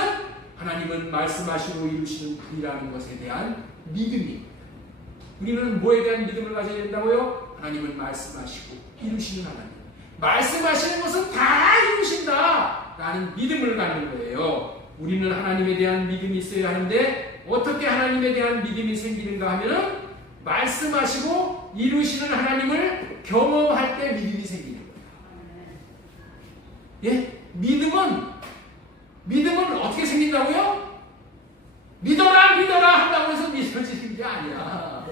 하나님은 말씀하시고 이루시는 분이라는 것에 대한 믿음입니다. 우리는 뭐에 대한 믿음을 가져야 된다고요? 하나님은 말씀하시고 이루시는 하나님. 말씀하시는 것은 다 이루신다 라는 믿음을 갖는 거예요. 우리는 하나님에 대한 믿음이 있어야 하는데 어떻게 하나님에 대한 믿음이 생기는가 하면 말씀하시고 이루시는 하나님을 경험할 때 믿음이 생기는 거예요. 예? 믿음은 어떻게 생긴다고요? 믿어라 한다고 해서 믿어지는 게 아니야.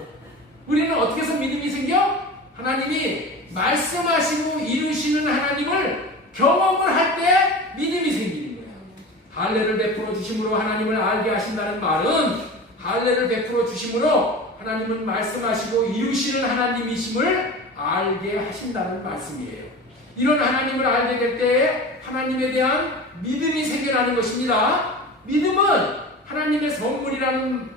우리는 어떻게 해서 믿음이 생겨? 하나님이 말씀하시고 이루시는 하나님을 경험을 할 때 믿음이 생기는 거예요. 할례를 베풀어 주심으로 하나님을 알게 하신다는 말은 할례를 베풀어 주심으로 하나님은 말씀하시고 이루시는 하나님이심을 알게 하신다는 말씀이에요. 이런 하나님을 알게 될 때에 하나님에 대한 믿음이 생겨나는 것입니다. 믿음은 하나님의 선물이라는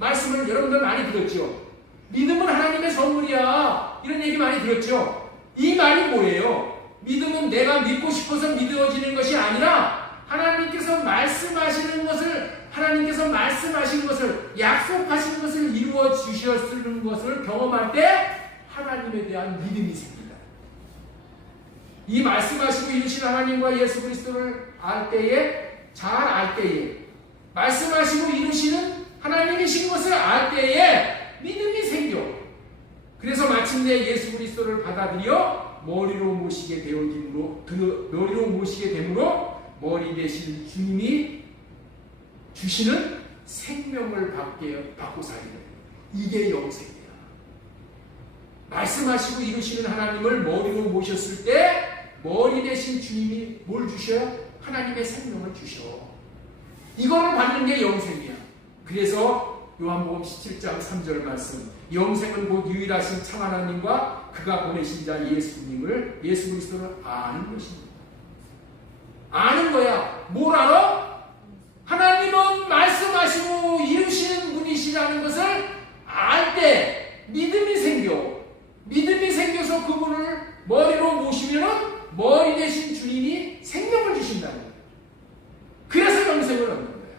말씀을 여러분들 많이 들었죠. 믿음은 하나님의 선물이야. 이런 얘기 많이 들었죠. 이 말이 뭐예요? 믿음은 내가 믿고 싶어서 믿어지는 것이 아니라 하나님께서 말씀하시는 것을 약속하신 것을 이루어 주셨는 것을 경험할 때 하나님에 대한 믿음이 생긴다. 이 말씀하시고 이루신 하나님과 예수 그리스도를 잘 알 때에 말씀하시고 이루시는 하나님이신 것을 알 때에 믿음이 생겨. 그래서 마침내 예수 그리스도를 받아들여 머리로 모시게 됨으로 머리 대신 주님이 주시는 생명을 받고 살게 됩니다. 이게 영생이야. 말씀하시고 이루시는 하나님을 머리로 모셨을 때 머리 대신 주님이 뭘 주셔요? 하나님의 생명을 주셔. 이거를 받는 게 영생이야. 그래서 요한복음 17장 3절 말씀, 영생은 곧 유일하신 참 하나님과 그가 보내신 자 예수 그리스도를 아는 것입니다. 아는 거야. 뭘 알아? 하나님은 말씀하시고 이루시는 분이시라는 것을 알 때 믿음이 생겨. 믿음이 생겨서 그분을 머리로 모시면은 머리 대신 주님이 생명을 주신다는 거예요. 그래서 영생을 얻는 거예요.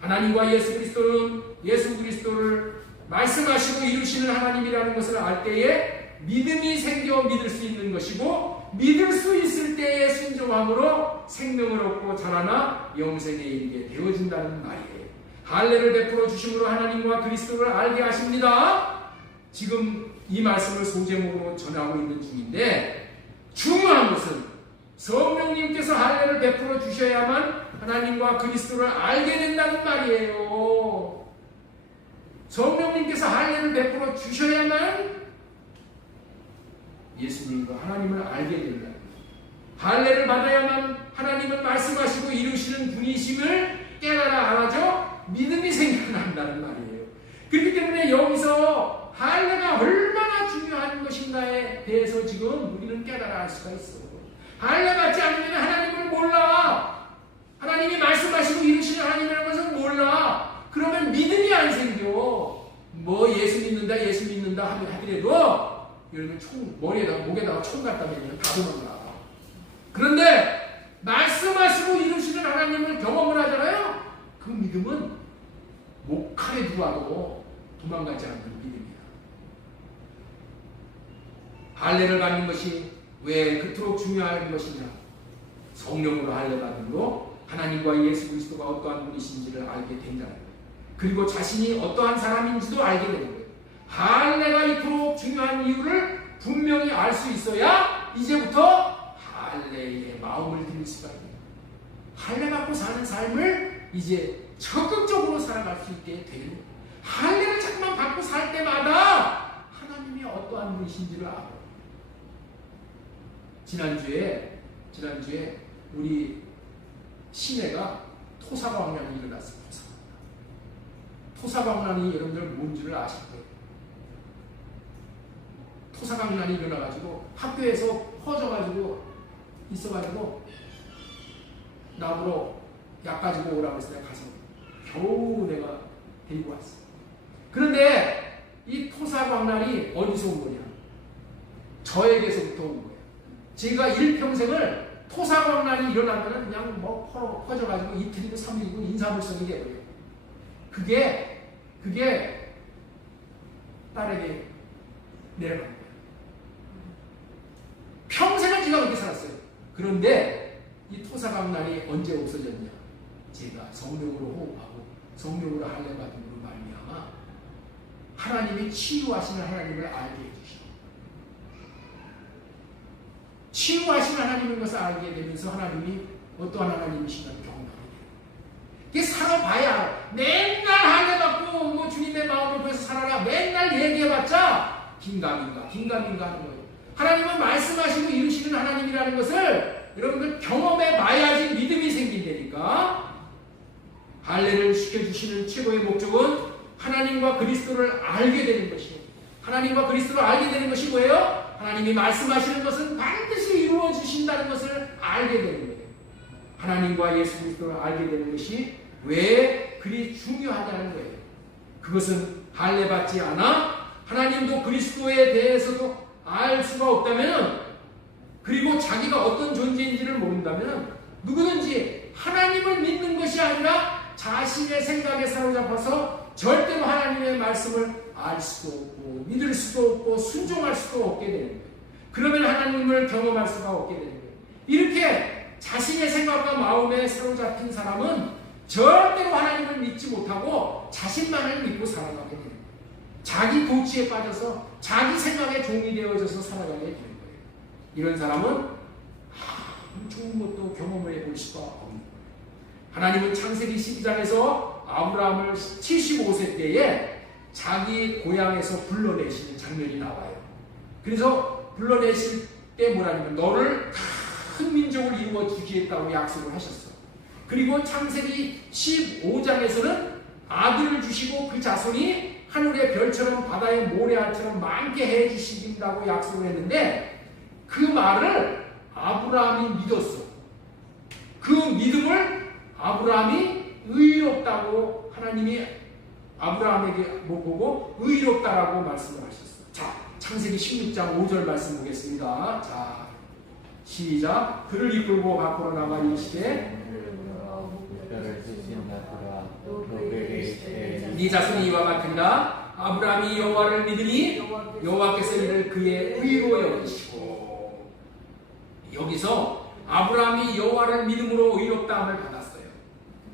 하나님과 예수 그리스도를 말씀하시고 이루시는 하나님이라는 것을 알 때에 믿음이 생겨 믿을 수 있는 것이고, 믿을 수 있을 때에 순종함으로 생명을 얻고 자라나 영생에 이르게 되어진다는 말이에요. 할례를 베풀어 주심으로 하나님과 그리스도를 알게 하십니다. 지금 이 말씀을 소제목으로 전하고 있는 중인데, 중요한 것은 성령님께서 할례를 베풀어 주셔야만 하나님과 그리스도를 알게 된다는 말이에요. 성령님께서 할례를 베풀어 주셔야만 예수님과 하나님을 알게 된다. 할례를 받아야만 하나님은 말씀하시고 이루시는 분이심을 깨달아 알아져 믿음이 생겨난다는 말이에요. 그렇기 때문에 여기서 할례가 얼마나 중요한 것인가에 대해서 지금 우리는 깨달아 알 수가 있어. 할례 받지 않으면 하나님을 몰라. 하나님이 말씀하시고 이루시는 하나님이라는 것을 몰라. 그러면 믿음이 안 생겨. 뭐 예수 믿는다 하더라도 여러분 머리에다가 목에다가 총 갖다 대면 다 도망가. 그런데 말씀하시고 이루시는 하나님을 경험을 하잖아요. 그 믿음은 목칼에 두어도 도망가지 않는 믿음이야. 할례를 받는 것이 왜 그토록 중요한 것이냐? 성령으로 할례 받음으로 하나님과 예수 그리스도가 어떠한 분이신지를 알게 된다는 거예요. 그리고 자신이 어떠한 사람인지도 알게 되는 거예요. 할례가 이토록 중요한 이유를 분명히 알 수 있어야 이제부터 할례의 마음을 들일 수가 있는 거예요. 할례 받고 사는 삶을 이제 적극적으로 살아갈 수 있게 되는 거예요. 할례를 자꾸만 받고 살 때마다 하나님이 어떠한 분이신지를 알아요. 지난주에 우리 시내가 토사광란이 일어났어요. 토사광란이 여러분들 뭔지를 아실 거예요. 토사광란이 일어나가지고 학교에서 퍼져가지고 있어가지고 나보러 약 가지고 오라고 해서 내가 가서 겨우 내가 데리고 왔어. 그런데 이 토사광란이 어디서 온 거냐? 저에게서부터 온 거예요. 제가 일평생을 토사광난이 일어나면 그냥 뭐 퍼져가지고 이틀이고 3일이고 인사불성이 돼버려요. 그게 딸에게 내려간 거예요. 평생을 제가 그렇게 살았어요. 그런데 이 토사광난이 언제 없어졌냐? 제가 성령으로 호흡하고 성령으로 할례받음으로 말미암아 하나님이 치유하시는 하나님을 알게 해주시고, 치유하시는 하나님인 것을 알게 되면서 하나님이 어떠한 하나님이신가를 경험하게 돼요. 이게 살아봐야 알아. 맨날 할례받고 뭐 주님의 마음을 구해서 살아라 맨날 얘기해봤자 긴가민가 하는 거예요. 하나님은 말씀하시고 이루시는 하나님이라는 것을 여러분들 경험해봐야지 믿음이 생긴다니까. 할례를 시켜주시는 최고의 목적은 하나님과 그리스도를 알게 되는 것이에요. 하나님과 그리스도를 알게 되는 것이 뭐예요? 하나님이 말씀하시는 것은 반드시 이루어 주신다는 것을 알게 되는 거예요. 하나님과 예수 그리스도를 알게 되는 것이 왜 그리 중요하다는 거예요. 그것은 할례받지 않아 하나님도 그리스도에 대해서도 알 수가 없다면, 그리고 자기가 어떤 존재인지를 모른다면 누구든지 하나님을 믿는 것이 아니라 자신의 생각에 사로잡아서 절대로 하나님의 말씀을 알 수도 없고 믿을 수도 없고 순종할 수도 없게 되는 거예요. 그러면 하나님을 경험할 수가 없게 되는 거예요. 이렇게 자신의 생각과 마음에 사로잡힌 사람은 절대로 하나님을 믿지 못하고 자신만을 믿고 살아가게 돼요. 자기 도취에 빠져서 자기 생각에 종이 되어져서 살아가게 되는 거예요. 이런 사람은 좋은 것도 경험을 해볼 수가 없는 거예요. 하나님은 창세기 12장에서 아브라함을 75세 때에 자기 고향에서 불러내시는 장면이 나와요. 그래서 불러내실 때 뭐라냐면 너를 큰 민족을 이루어 주시겠다고 약속을 하셨어. 그리고 창세기 15장에서는 아들을 주시고 그 자손이 하늘의 별처럼 바다의 모래알처럼 많게 해주신다고 약속을 했는데, 그 말을 아브라함이 믿었어. 그 믿음을 아브라함이 의롭다고 하나님이 아브라함에게 보고 의롭다라고 말씀을 하셨어요. 자, 창세기 16장 5절 말씀 보겠습니다. 자, 시작. 그를 이끌고 밖으로 나가 이르시되 네 자손이 이와 같으리라. 아브라함이 여호와를 믿으니 여호와께서 이를 그의 의로 여기시고. 여기서 아브라함이 여호와를 믿음으로 의롭다함을 받았어요.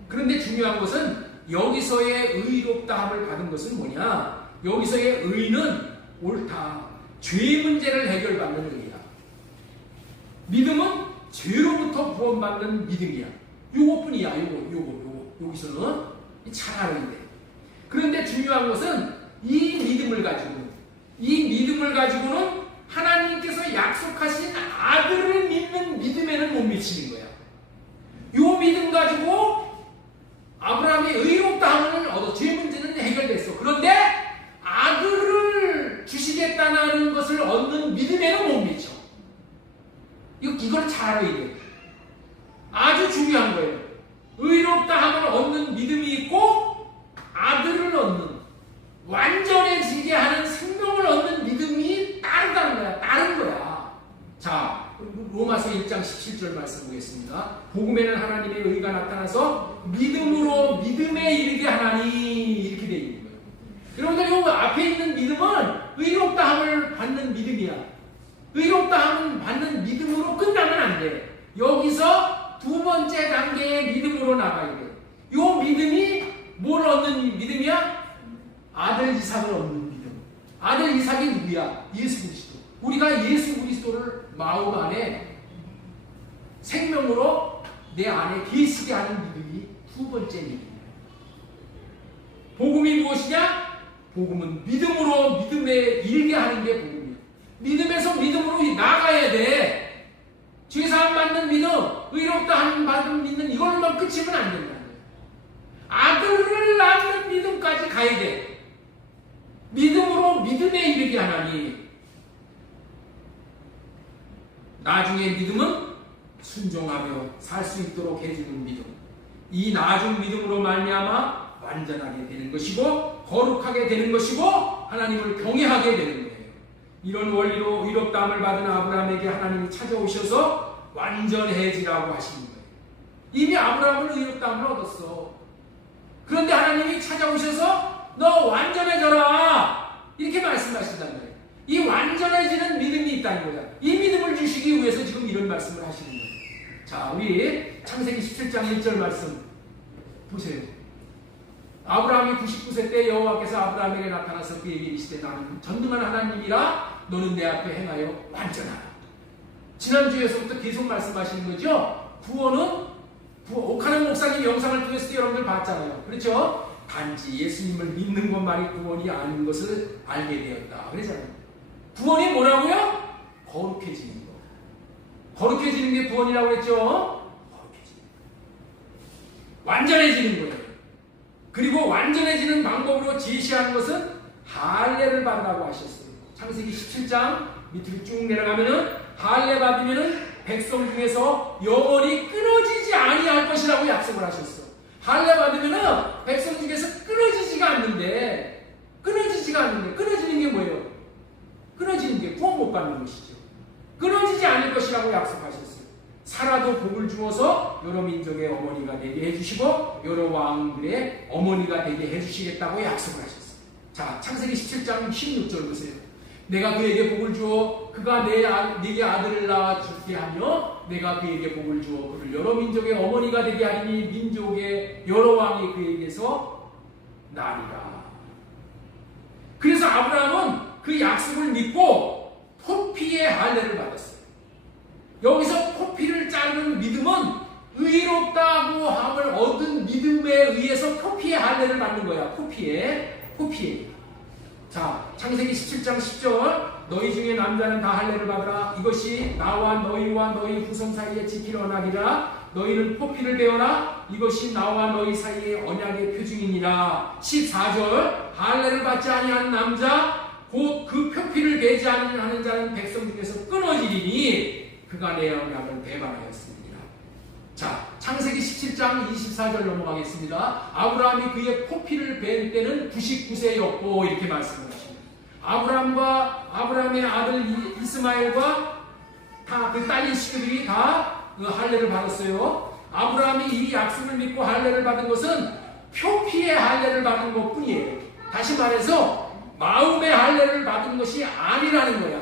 그런데 중요한 것은 여기서의 의롭다함을 받은 것은 뭐냐? 여기서의 의는 옳다. 죄 문제를 해결받는 의야. 믿음은 죄로부터 구원받는 믿음이야. 요거뿐이야. 요거. 여기서는 차라리인데. 그런데 중요한 것은 이 믿음을 가지고는 하나님께서 약속하신 아들을 믿는 믿음에는 못 미치는 거야. 요 믿음 가지고 아브라함이 의롭다함을 얻어 죄 문제는 해결됐어. 그런데 아들을 주시겠다는 것을 얻는 믿음에는 못 미쳐. 이걸 잘 알아야 돼. 아주 중요한 거예요. 의롭다함을 얻는 믿음이 있고 아들을 얻는, 완전해지게 하는 생명을 얻는 믿음이 다른 거야. 자, 로마서 1장 17절 말씀 보겠습니다. 복음에는 하나님의 의가 나타나서 믿음으로 믿음에 이르게 하나니, 이렇게 되어 있는 거예요. 여러분들 이 앞에 있는 믿음은 의롭다함을 받는 믿음이야. 의롭다함을 받는 믿음으로 끝나면 안 돼. 여기서 두 번째 단계의 믿음으로 나가야 돼. 이 믿음이 뭘 얻는 믿음이야? 아들 이삭을 얻는 믿음. 아들 이삭이 누구야? 예수 그리스도. 우리가 예수 그리스도를 마음 안에 생명으로 내 안에 계시게 하는 믿음이 두 번째 믿음이야. 복음이 무엇이냐? 복음은 믿음으로 믿음에 일게 하는 게 복음이야. 믿음에서 믿음으로 나가야 돼. 죄사함 받는 믿음, 의롭다 하는 받는 믿는 이걸로만 끝이면 안 된다. 아들을 낳는 믿음까지 가야 돼. 믿음으로 믿음에 이르게 하나니. 나중에 믿음은 순종하며 살 수 있도록 해주는 믿음. 이 나중 믿음으로 말미암아 완전하게 되는 것이고 거룩하게 되는 것이고 하나님을 경외하게 되는 거예요. 이런 원리로 의롭다함을 받은 아브라함에게 하나님이 찾아오셔서 완전해지라고 하시는 거예요. 이미 아브라함은 의롭다함을 얻었어. 그런데 하나님이 찾아오셔서 너 완전해져라 이렇게 말씀하신단 말이에요. 이 완전해지는 믿음이 있다는 거야. 이 믿음을 주시기 위해서 지금 이런 말씀을 하시는 거예요. 자, 우리 창세기 17장 1절 말씀 보세요. 아브라함이 99세 때 여호와께서 아브라함에게 나타나서 그에게 이르시되 나는 전능한 하나님이라 너는 내 앞에 행하여 완전하라. 지난주에서부터 계속 말씀하시는 거죠. 구원은 오카는 목사님 영상을 통해서 여러분들 봤잖아요. 그렇죠? 단지 예수님을 믿는 것만이 구원이 아닌 것을 알게 되었다. 그러잖아요. 구원이 뭐라고요? 거룩해지는 거. 거룩해지는 게 구원이라고 했죠? 거룩해지는 거. 완전해지는 거예요. 그리고 완전해지는 방법으로 제시하는 것은 할례를 받으라고 하셨어요. 창세기 17장 밑으로 쭉 내려가면은 할례 받으면은 백성 중에서 영원히 끊어지지 아니할 것이라고 약속을 하셨어. 할례 받으면은 백성 중에서 끊어지지가 않는데 끊어지는 게 뭐예요? 끊어지는 게 구원 못 받는 것이죠. 끊어지지 않을 것이라고 약속하셨어요. 살아도 복을 주어서 여러 민족의 어머니가 되게 해주시고 여러 왕들의 어머니가 되게 해주시겠다고 약속을 하셨어요. 자, 창세기 17장 16절 보세요. 내가 그에게 복을 주어 그가 네게 아들을 낳아 주게 하며 내가 그에게 복을 주어 그를 여러 민족의 어머니가 되게 하리니 민족의 여러 왕이 그에게서 나리라. 그래서 아브라함은 그 약속을 믿고 포피의 할례를 받았어요. 여기서 포피를 자르는 믿음은 의롭다고 함을 얻은 믿음에 의해서 포피의 할례를 받는 거야. 포피에. 자, 창세기 17장 10절 너희 중에 남자는 다 할례를 받으라. 이것이 나와 너희와 너희 후손 사이에 지킬 언약이라. 너희는 포피를 배워라. 이것이 나와 너희 사이의 언약의 표징이니라. 14절 할례를 받지 아니하는 남자 곧 그 표피를 베지 아니하는 자는 백성 중에서 끊어지리니 그가 내 언약을 배반하였습니다. 자, 창세기 17장 24절 넘어가겠습니다. 아브라함이 그의 포피를 벤 때는 99세였고 이렇게 말씀을 하십니다. 아브라함과 아브라함의 아들 이스마엘과 다 그 딸인 식구들이 다 그 할례를 받았어요. 아브라함이 이 약속을 믿고 할례를 받은 것은 표피의 할례를 받은 것뿐이에요. 다시 말해서 마음의 할례를 받은 것이 아니라는 거야.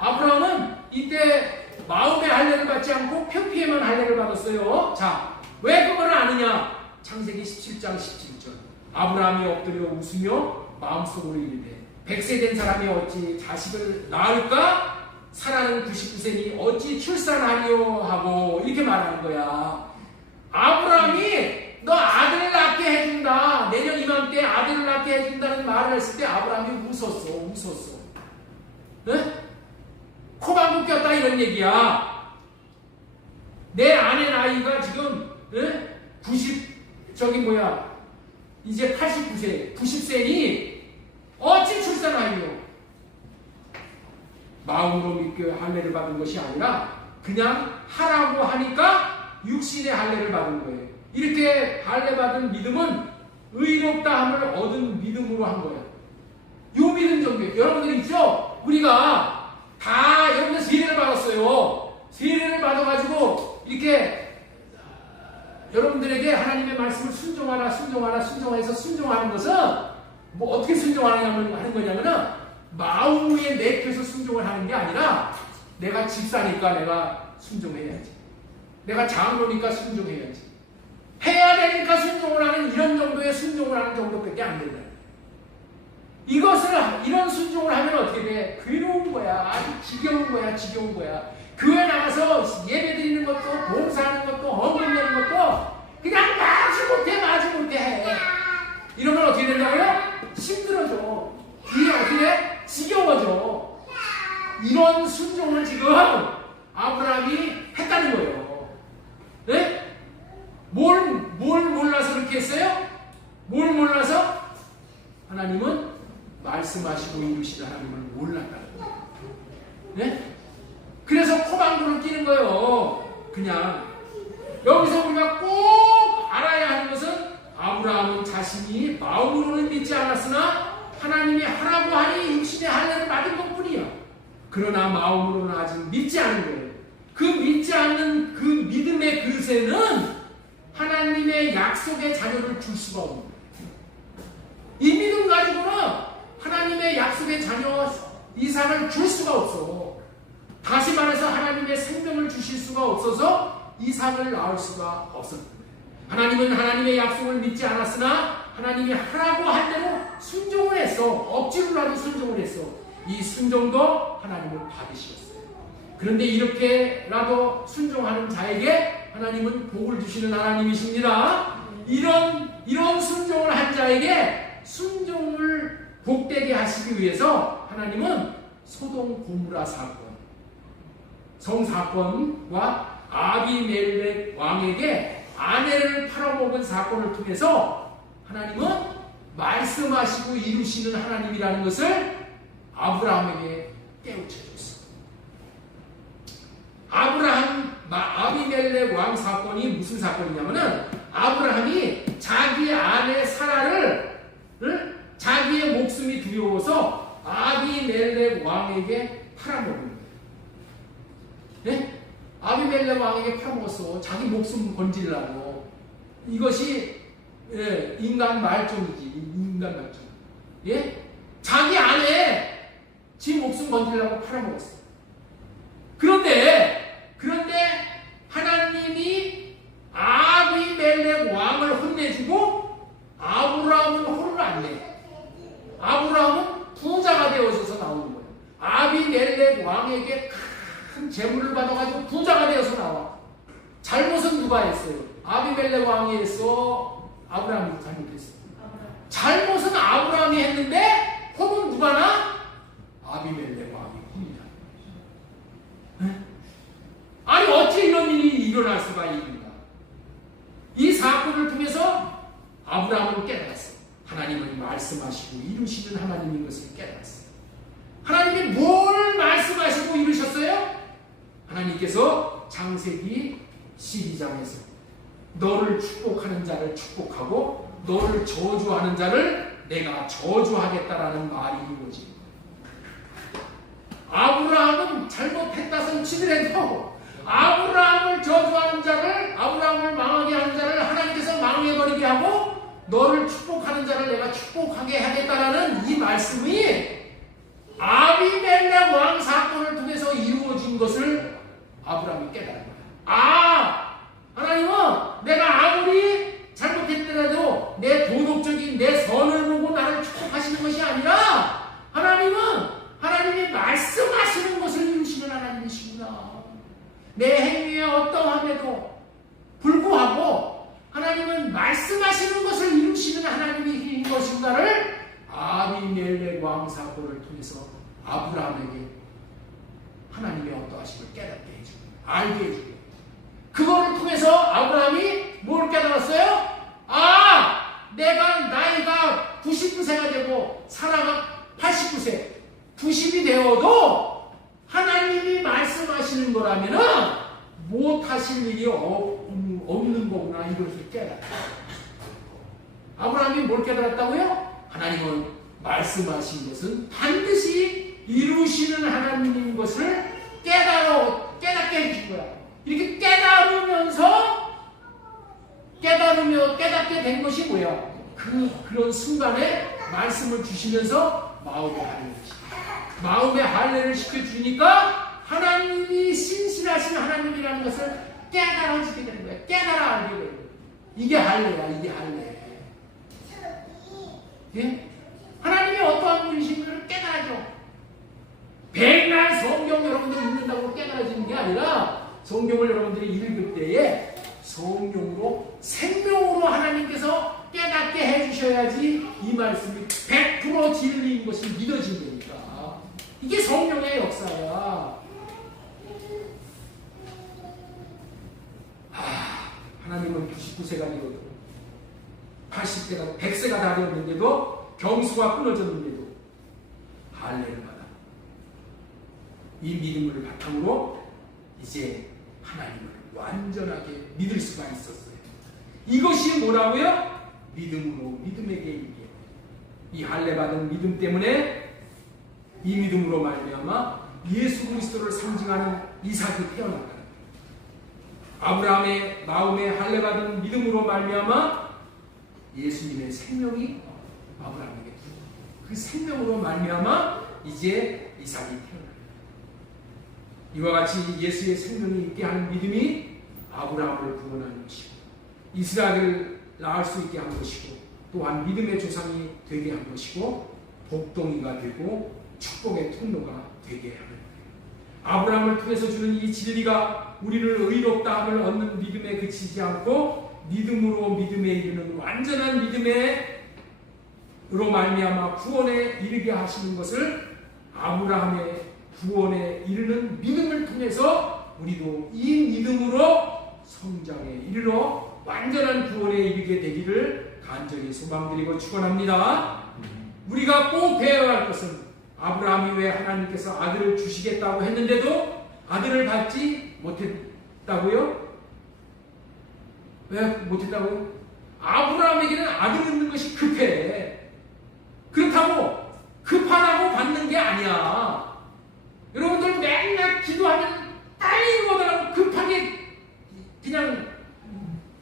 아브라함은 이때 마음의 할례를 받지 않고 표피에만 할례를 받았어요. 자, 왜 그걸 아느냐? 창세기 17장 17절 아브라함이 엎드려 웃으며 마음속으로 이르되 100세 된 사람이 어찌 자식을 낳을까? 사라는 99세니 어찌 출산하리요 하고 이렇게 말하는 거야. 아브라함이 너 아들을 낳게 해준다. 내년 이맘때 아들을 낳게 해준다는 말을 했을 때 아브라함이 웃었어. 네? 코방구 꼈다 이런 얘기야. 내 아내 나이가 지금 90 이제 89세 90세니 어찌 출산하리요. 마음으로 믿고 할례를 받은 것이 아니라 그냥 하라고 하니까 육신의 할례를 받은 거예요. 이렇게 할례 받은 믿음은 의롭다함을 얻은 믿음으로 한 거예요. 요 믿음 정도. 여러분들 있죠? 우리가 다 여러분들 세례를 받았어요. 세례를 받아가지고 이렇게 여러분들에게 하나님의 말씀을 순종해서 순종하는 것은 뭐 어떻게 하는 거냐면은 마음 위에 내켜서 순종을 하는 게 아니라 내가 집사니까 내가 순종해야지. 내가 장로니까 순종해야지. 해야 되니까 순종을 하는 이런 정도의 순종을 하는 정도밖에 안 된다. 이런 순종을 하면 어떻게 돼? 괴로운 거야. 아주 지겨운 거야. 교회 나가서 예배 드리는 것도, 봉사하는 것도, 헌금 내는 것도 그냥 마지 못해 해. 이러면 어떻게 된다고요? 힘들어져. 이게 어떻게 돼? 지겨워져. 이런 순종을 지금 아브라함이 했다는 거예요. 네? 뭘 몰라서 그렇게 했어요? 뭘 몰라서? 하나님은 말씀하시고 이루시는 하나님을 몰랐다는 거예요. 네? 그래서 코방구를 끼는 거예요. 그냥 여기서 우리가 꼭 알아야 하는 것은 아브라함은 자신이 마음으로는 믿지 않았으나 하나님이 하라고 하니 육신의 할례를 받은 것뿐이야. 그러나 마음으로는 아직 믿지 않은 거예요. 그 믿지 않는 그 믿음의 그릇에는 하나님의 약속의 자녀를 줄 수가 없는 거예요. 이 믿음 가지고는 하나님의 약속의 자녀 이삭을 줄 수가 없어. 다시 말해서 하나님의 생명을 주실 수가 없어서 이삭을 낳을 수가 없었던 거예요. 하나님은 하나님의 약속을 믿지 않았으나 하나님이 하라고 한 대로 순종을 했어. 억지로라도 순종을 했어. 이 순종도 하나님을 받으셨어요. 그런데 이렇게라도 순종하는 자에게 하나님은 복을 주시는 하나님이십니다. 이런 순종을 한 자에게 순종을 복되게 하시기 위해서 하나님은 소돔 고무라 사건, 성사건과 아비멜렉 왕에게 아내를 팔아먹은 사건을 통해서 하나님은 말씀하시고 이루시는 하나님이라는 것을 아브라함에게 깨우쳐줬어. 아비멜렉 왕 사건이 무슨 사건이냐면은 아브라함이 자기 아내 사라를 자기의 목숨이 두려워서 아비멜렉 왕에게 팔아먹은 거예요. 네? 아비멜렉 왕에게 팔아먹었어. 자기 목숨 건지려고. 이것이 인간 말종이지. 인간 말종. 예? 자기 아내 지 목숨 건지려고 팔아먹었어. 그런데 하나님이 아비멜렉 왕을 혼내주고 아브라함은 혼을 안 내. 아브라함은 부자가 되어서 나오는 거예요. 아비멜렉 왕에게 큰 재물을 받아가지고 부자가 되어서 나와. 잘못은 누가 했어요? 아비멜렉 왕이 했어? 아브라함이 잘못했어? 잘못은 아브라함이 했는데 혼은 누가 나? 아비멜렉 왕이 혼이다. 아니 어떻게 이런 일이 일어날 수가 있는가? 이 사건을 통해서 아브라함은 깨달았어. 하나님은 말씀하시고 이루시는 하나님인 것을 깨달았어. 하나님이 뭘 말씀하시고 이루셨어요? 하나님께서 창세기 12장에서 너를 축복하는 자를 축복하고 너를 저주하는 자를 내가 저주하겠다라는 말이 이루어진 거예요. 아브라함은 잘못했다선 치더라도 아브라함을 저주하는 자를, 아브라함을 망하게 하는 자를 하나님께서 망해버리게 하고 너를 축복하는 자를 내가 축복하게 하겠다라는 이 말씀이 아비멜렉 왕 사건을 통해서 이루어진 것을 아브라함이 깨달은 거야. 하나님은 내가 아무리 잘못했더라도 내 도덕적인 내 선을 보고 나를 축복하시는 것이 아니라 하나님이 말씀하시는 것을 이루시는 하나님이시구나. 내 행위에 어떠함에도 불구하고 하나님은 말씀하시는 것을 이루시는 하나님인 것인가를 아비멜렉 왕 사건을 통해서 아브라함에게 하나님의 어떠하심을 깨닫게 해주고 알게 해주고, 그거를 통해서 아브라함이 뭘 깨달았어요? 내가 나이가 99세가 되고 사라가 89세 90이 되어도 하나님이 말씀하시는 거라면은 못하실 일이 없는 거구나, 이것을 깨달았다. 아브라함이 뭘 깨달았다고요? 하나님은 말씀하신 것은 반드시 이루시는 하나님인 것을 깨닫게 해준 거야. 이렇게 깨닫게 된 것이 뭐야? 그런 순간에 말씀을 주시면서 마음의 할례를 시켜주니까 하나님이 신실하신 하나님이라는 것을 깨달아지게 되는 거야. 깨달아 알게 되는 거야. 이게 할례야, 이게 할례. 예? 하나님이 어떠한 분이신지를 깨달아줘. 백날 성경 여러분들이 읽는다고 깨달아지는 게 아니라 성경을 여러분들이 읽을 때에 성령으로 생명으로 하나님께서 깨닫게 해주셔야지 이 말씀이 100% 진리인 것이 믿어진다니까. 이게 성령의 역사야. 하나님은 99세가 되어도 80세가 100세가 다 되었는데도 경수가 끊어졌는데도 할례를 받아 이 믿음을 바탕으로 이제 하나님을 완전하게 믿을 수가 있었어요. 이것이 뭐라고요? 믿음으로 믿음에게 이게 이 할례 받은 믿음 때문에 이 믿음으로 말미암아 예수 그리스도를 상징하는 이삭이 태어났다. 아브라함의 마음에 할례받은 믿음으로 말미암아 예수님의 생명이 아브라함에게 그 생명으로 말미암아 이제 이삭이 태어납니다. 이와 같이 예수의 생명이 있게 하는 믿음이 아브라함을 구원하는 것이고 이스라엘을 낳을 수 있게 한 것이고 또한 믿음의 조상이 되게 한 것이고 복동이가 되고 축복의 통로가 되게 하는 거예요. 아브라함을 통해서 주는 이 진리가 우리를 의롭다 함을 얻는 믿음에 그치지 않고 믿음으로 믿음에 이르는 완전한 믿음으로 말미암아 구원에 이르게 하시는 것을 아브라함의 구원에 이르는 믿음을 통해서 우리도 이 믿음으로 성장에 이르러 완전한 구원에 이르게 되기를 간절히 소망드리고 축원합니다. 우리가 꼭 배워야 할 것은 아브라함이 왜 하나님께서 아들을 주시겠다고 했는데도 아들을 받지 못했다고요? 왜 못했다고요? 아브라함에게는 아들 있는 것이 급해. 그렇다고 급하다고 받는 게 아니야. 여러분들 맨날 기도하면 빨리 이루어달라고 급하게 그냥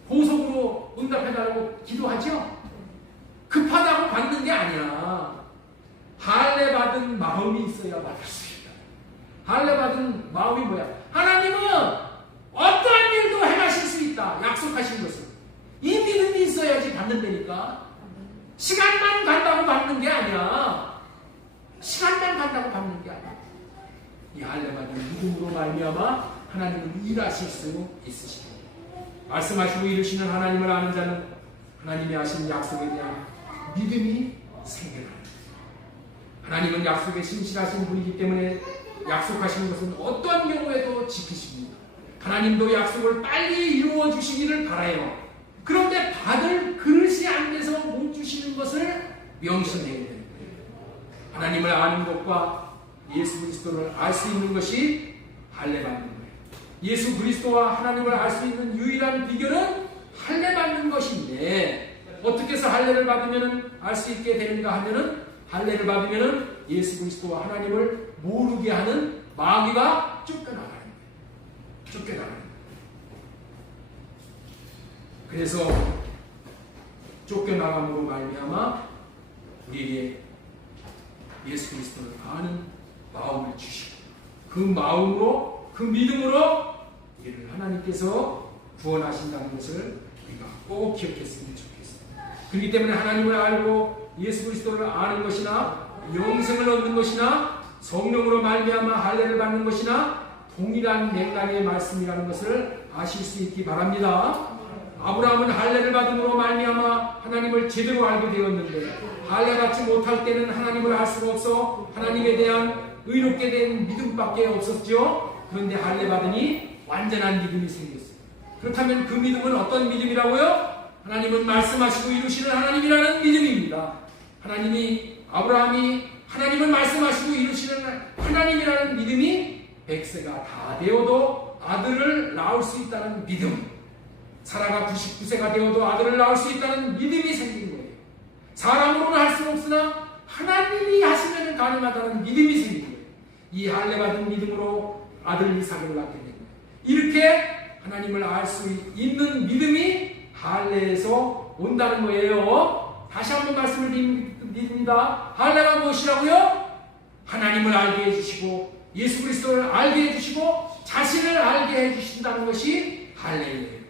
고속으로 응답해달라고 기도하죠? 급하다고 받는 게 아니야. 할례 받은 마음이 있어야 받을 수 있다. 할례 받은 마음이 뭐야? 하나님은 어떠한 일도 행하실 수 있다. 약속하신 것을. 이 믿음이 있어야지 받는다니까. 시간만 간다고 받는 게 아니야. 시간만 간다고 받는 게 아니야. 이 할례 받은 믿음으로 말미암아 하나님은 일하실 수 있으시다. 말씀하시고 이루시는 하나님을 아는 자는 하나님이 하신 약속에 대한 믿음이 생겨납니다. 하나님은 약속에 신실하신 분이기 때문에 약속하신 것은 어떠한 경우에도 지키십니다. 하나님도 약속을 빨리 이루어 주시기를 바라요. 그런데 받을 그릇이 안 돼서 못 주시는 것을 명심해야 되는 거예요. 하나님을 아는 것과 예수 그리스도를 알 수 있는 것이 할례 받는 거예요. 예수 그리스도와 하나님을 알 수 있는 유일한 비결은 할례 받는 것인데 어떻게 해서 할례를 받으면 알 수 있게 되는가 하면은 할례를 받으면 예수 그리스도와 하나님을 모르게 하는 마귀가 쫓겨나가는 거예요. 쫓겨나가는 거예요. 그래서 쫓겨나감으로 말미암아 우리에게 예수 그리스도를 아는 마음을 주시고 그 마음으로 그 믿음으로 우리를 하나님께서 구원하신다는 것을 우리가 꼭 기억했으면 좋겠습니다. 그렇기 때문에 하나님을 알고 예수 그리스도를 아는 것이나 영생을 얻는 것이나 성령으로 말미암아 할례를 받는 것이나 동일한 맥락의 말씀이라는 것을 아실 수 있기 바랍니다. 아브라함은 할례를 받음으로 말미암아 하나님을 제대로 알게 되었는데 할례 받지 못할 때는 하나님을 알 수가 없어 하나님에 대한 의롭게 된 믿음밖에 없었죠. 그런데 할례 받으니 완전한 믿음이 생겼어요. 그렇다면 그 믿음은 어떤 믿음이라고요? 하나님은 말씀하시고 이루시는 하나님이라는 믿음입니다. 아브라함이 하나님을 말씀하시고 이루시는 하나님이라는 믿음이 100세가 다 되어도 아들을 낳을 수 있다는 믿음, 사라가 99세가 되어도 아들을 낳을 수 있다는 믿음이 생긴 거예요. 사람으로는 할 수는 없으나 하나님이 하시면 가능하다는 믿음이 생긴 거예요. 이 할례 받은 믿음으로 아들 이삭을 낳게 된 거예요. 이렇게 하나님을 알 수 있는 믿음이 할례에서 온다는 거예요. 다시 한번 말씀을 드립니다. 할례가 무엇이라고요? 하나님을 알게 해주시고 예수 그리스도를 알게 해주시고 자신을 알게 해주신다는 것이 할례예요.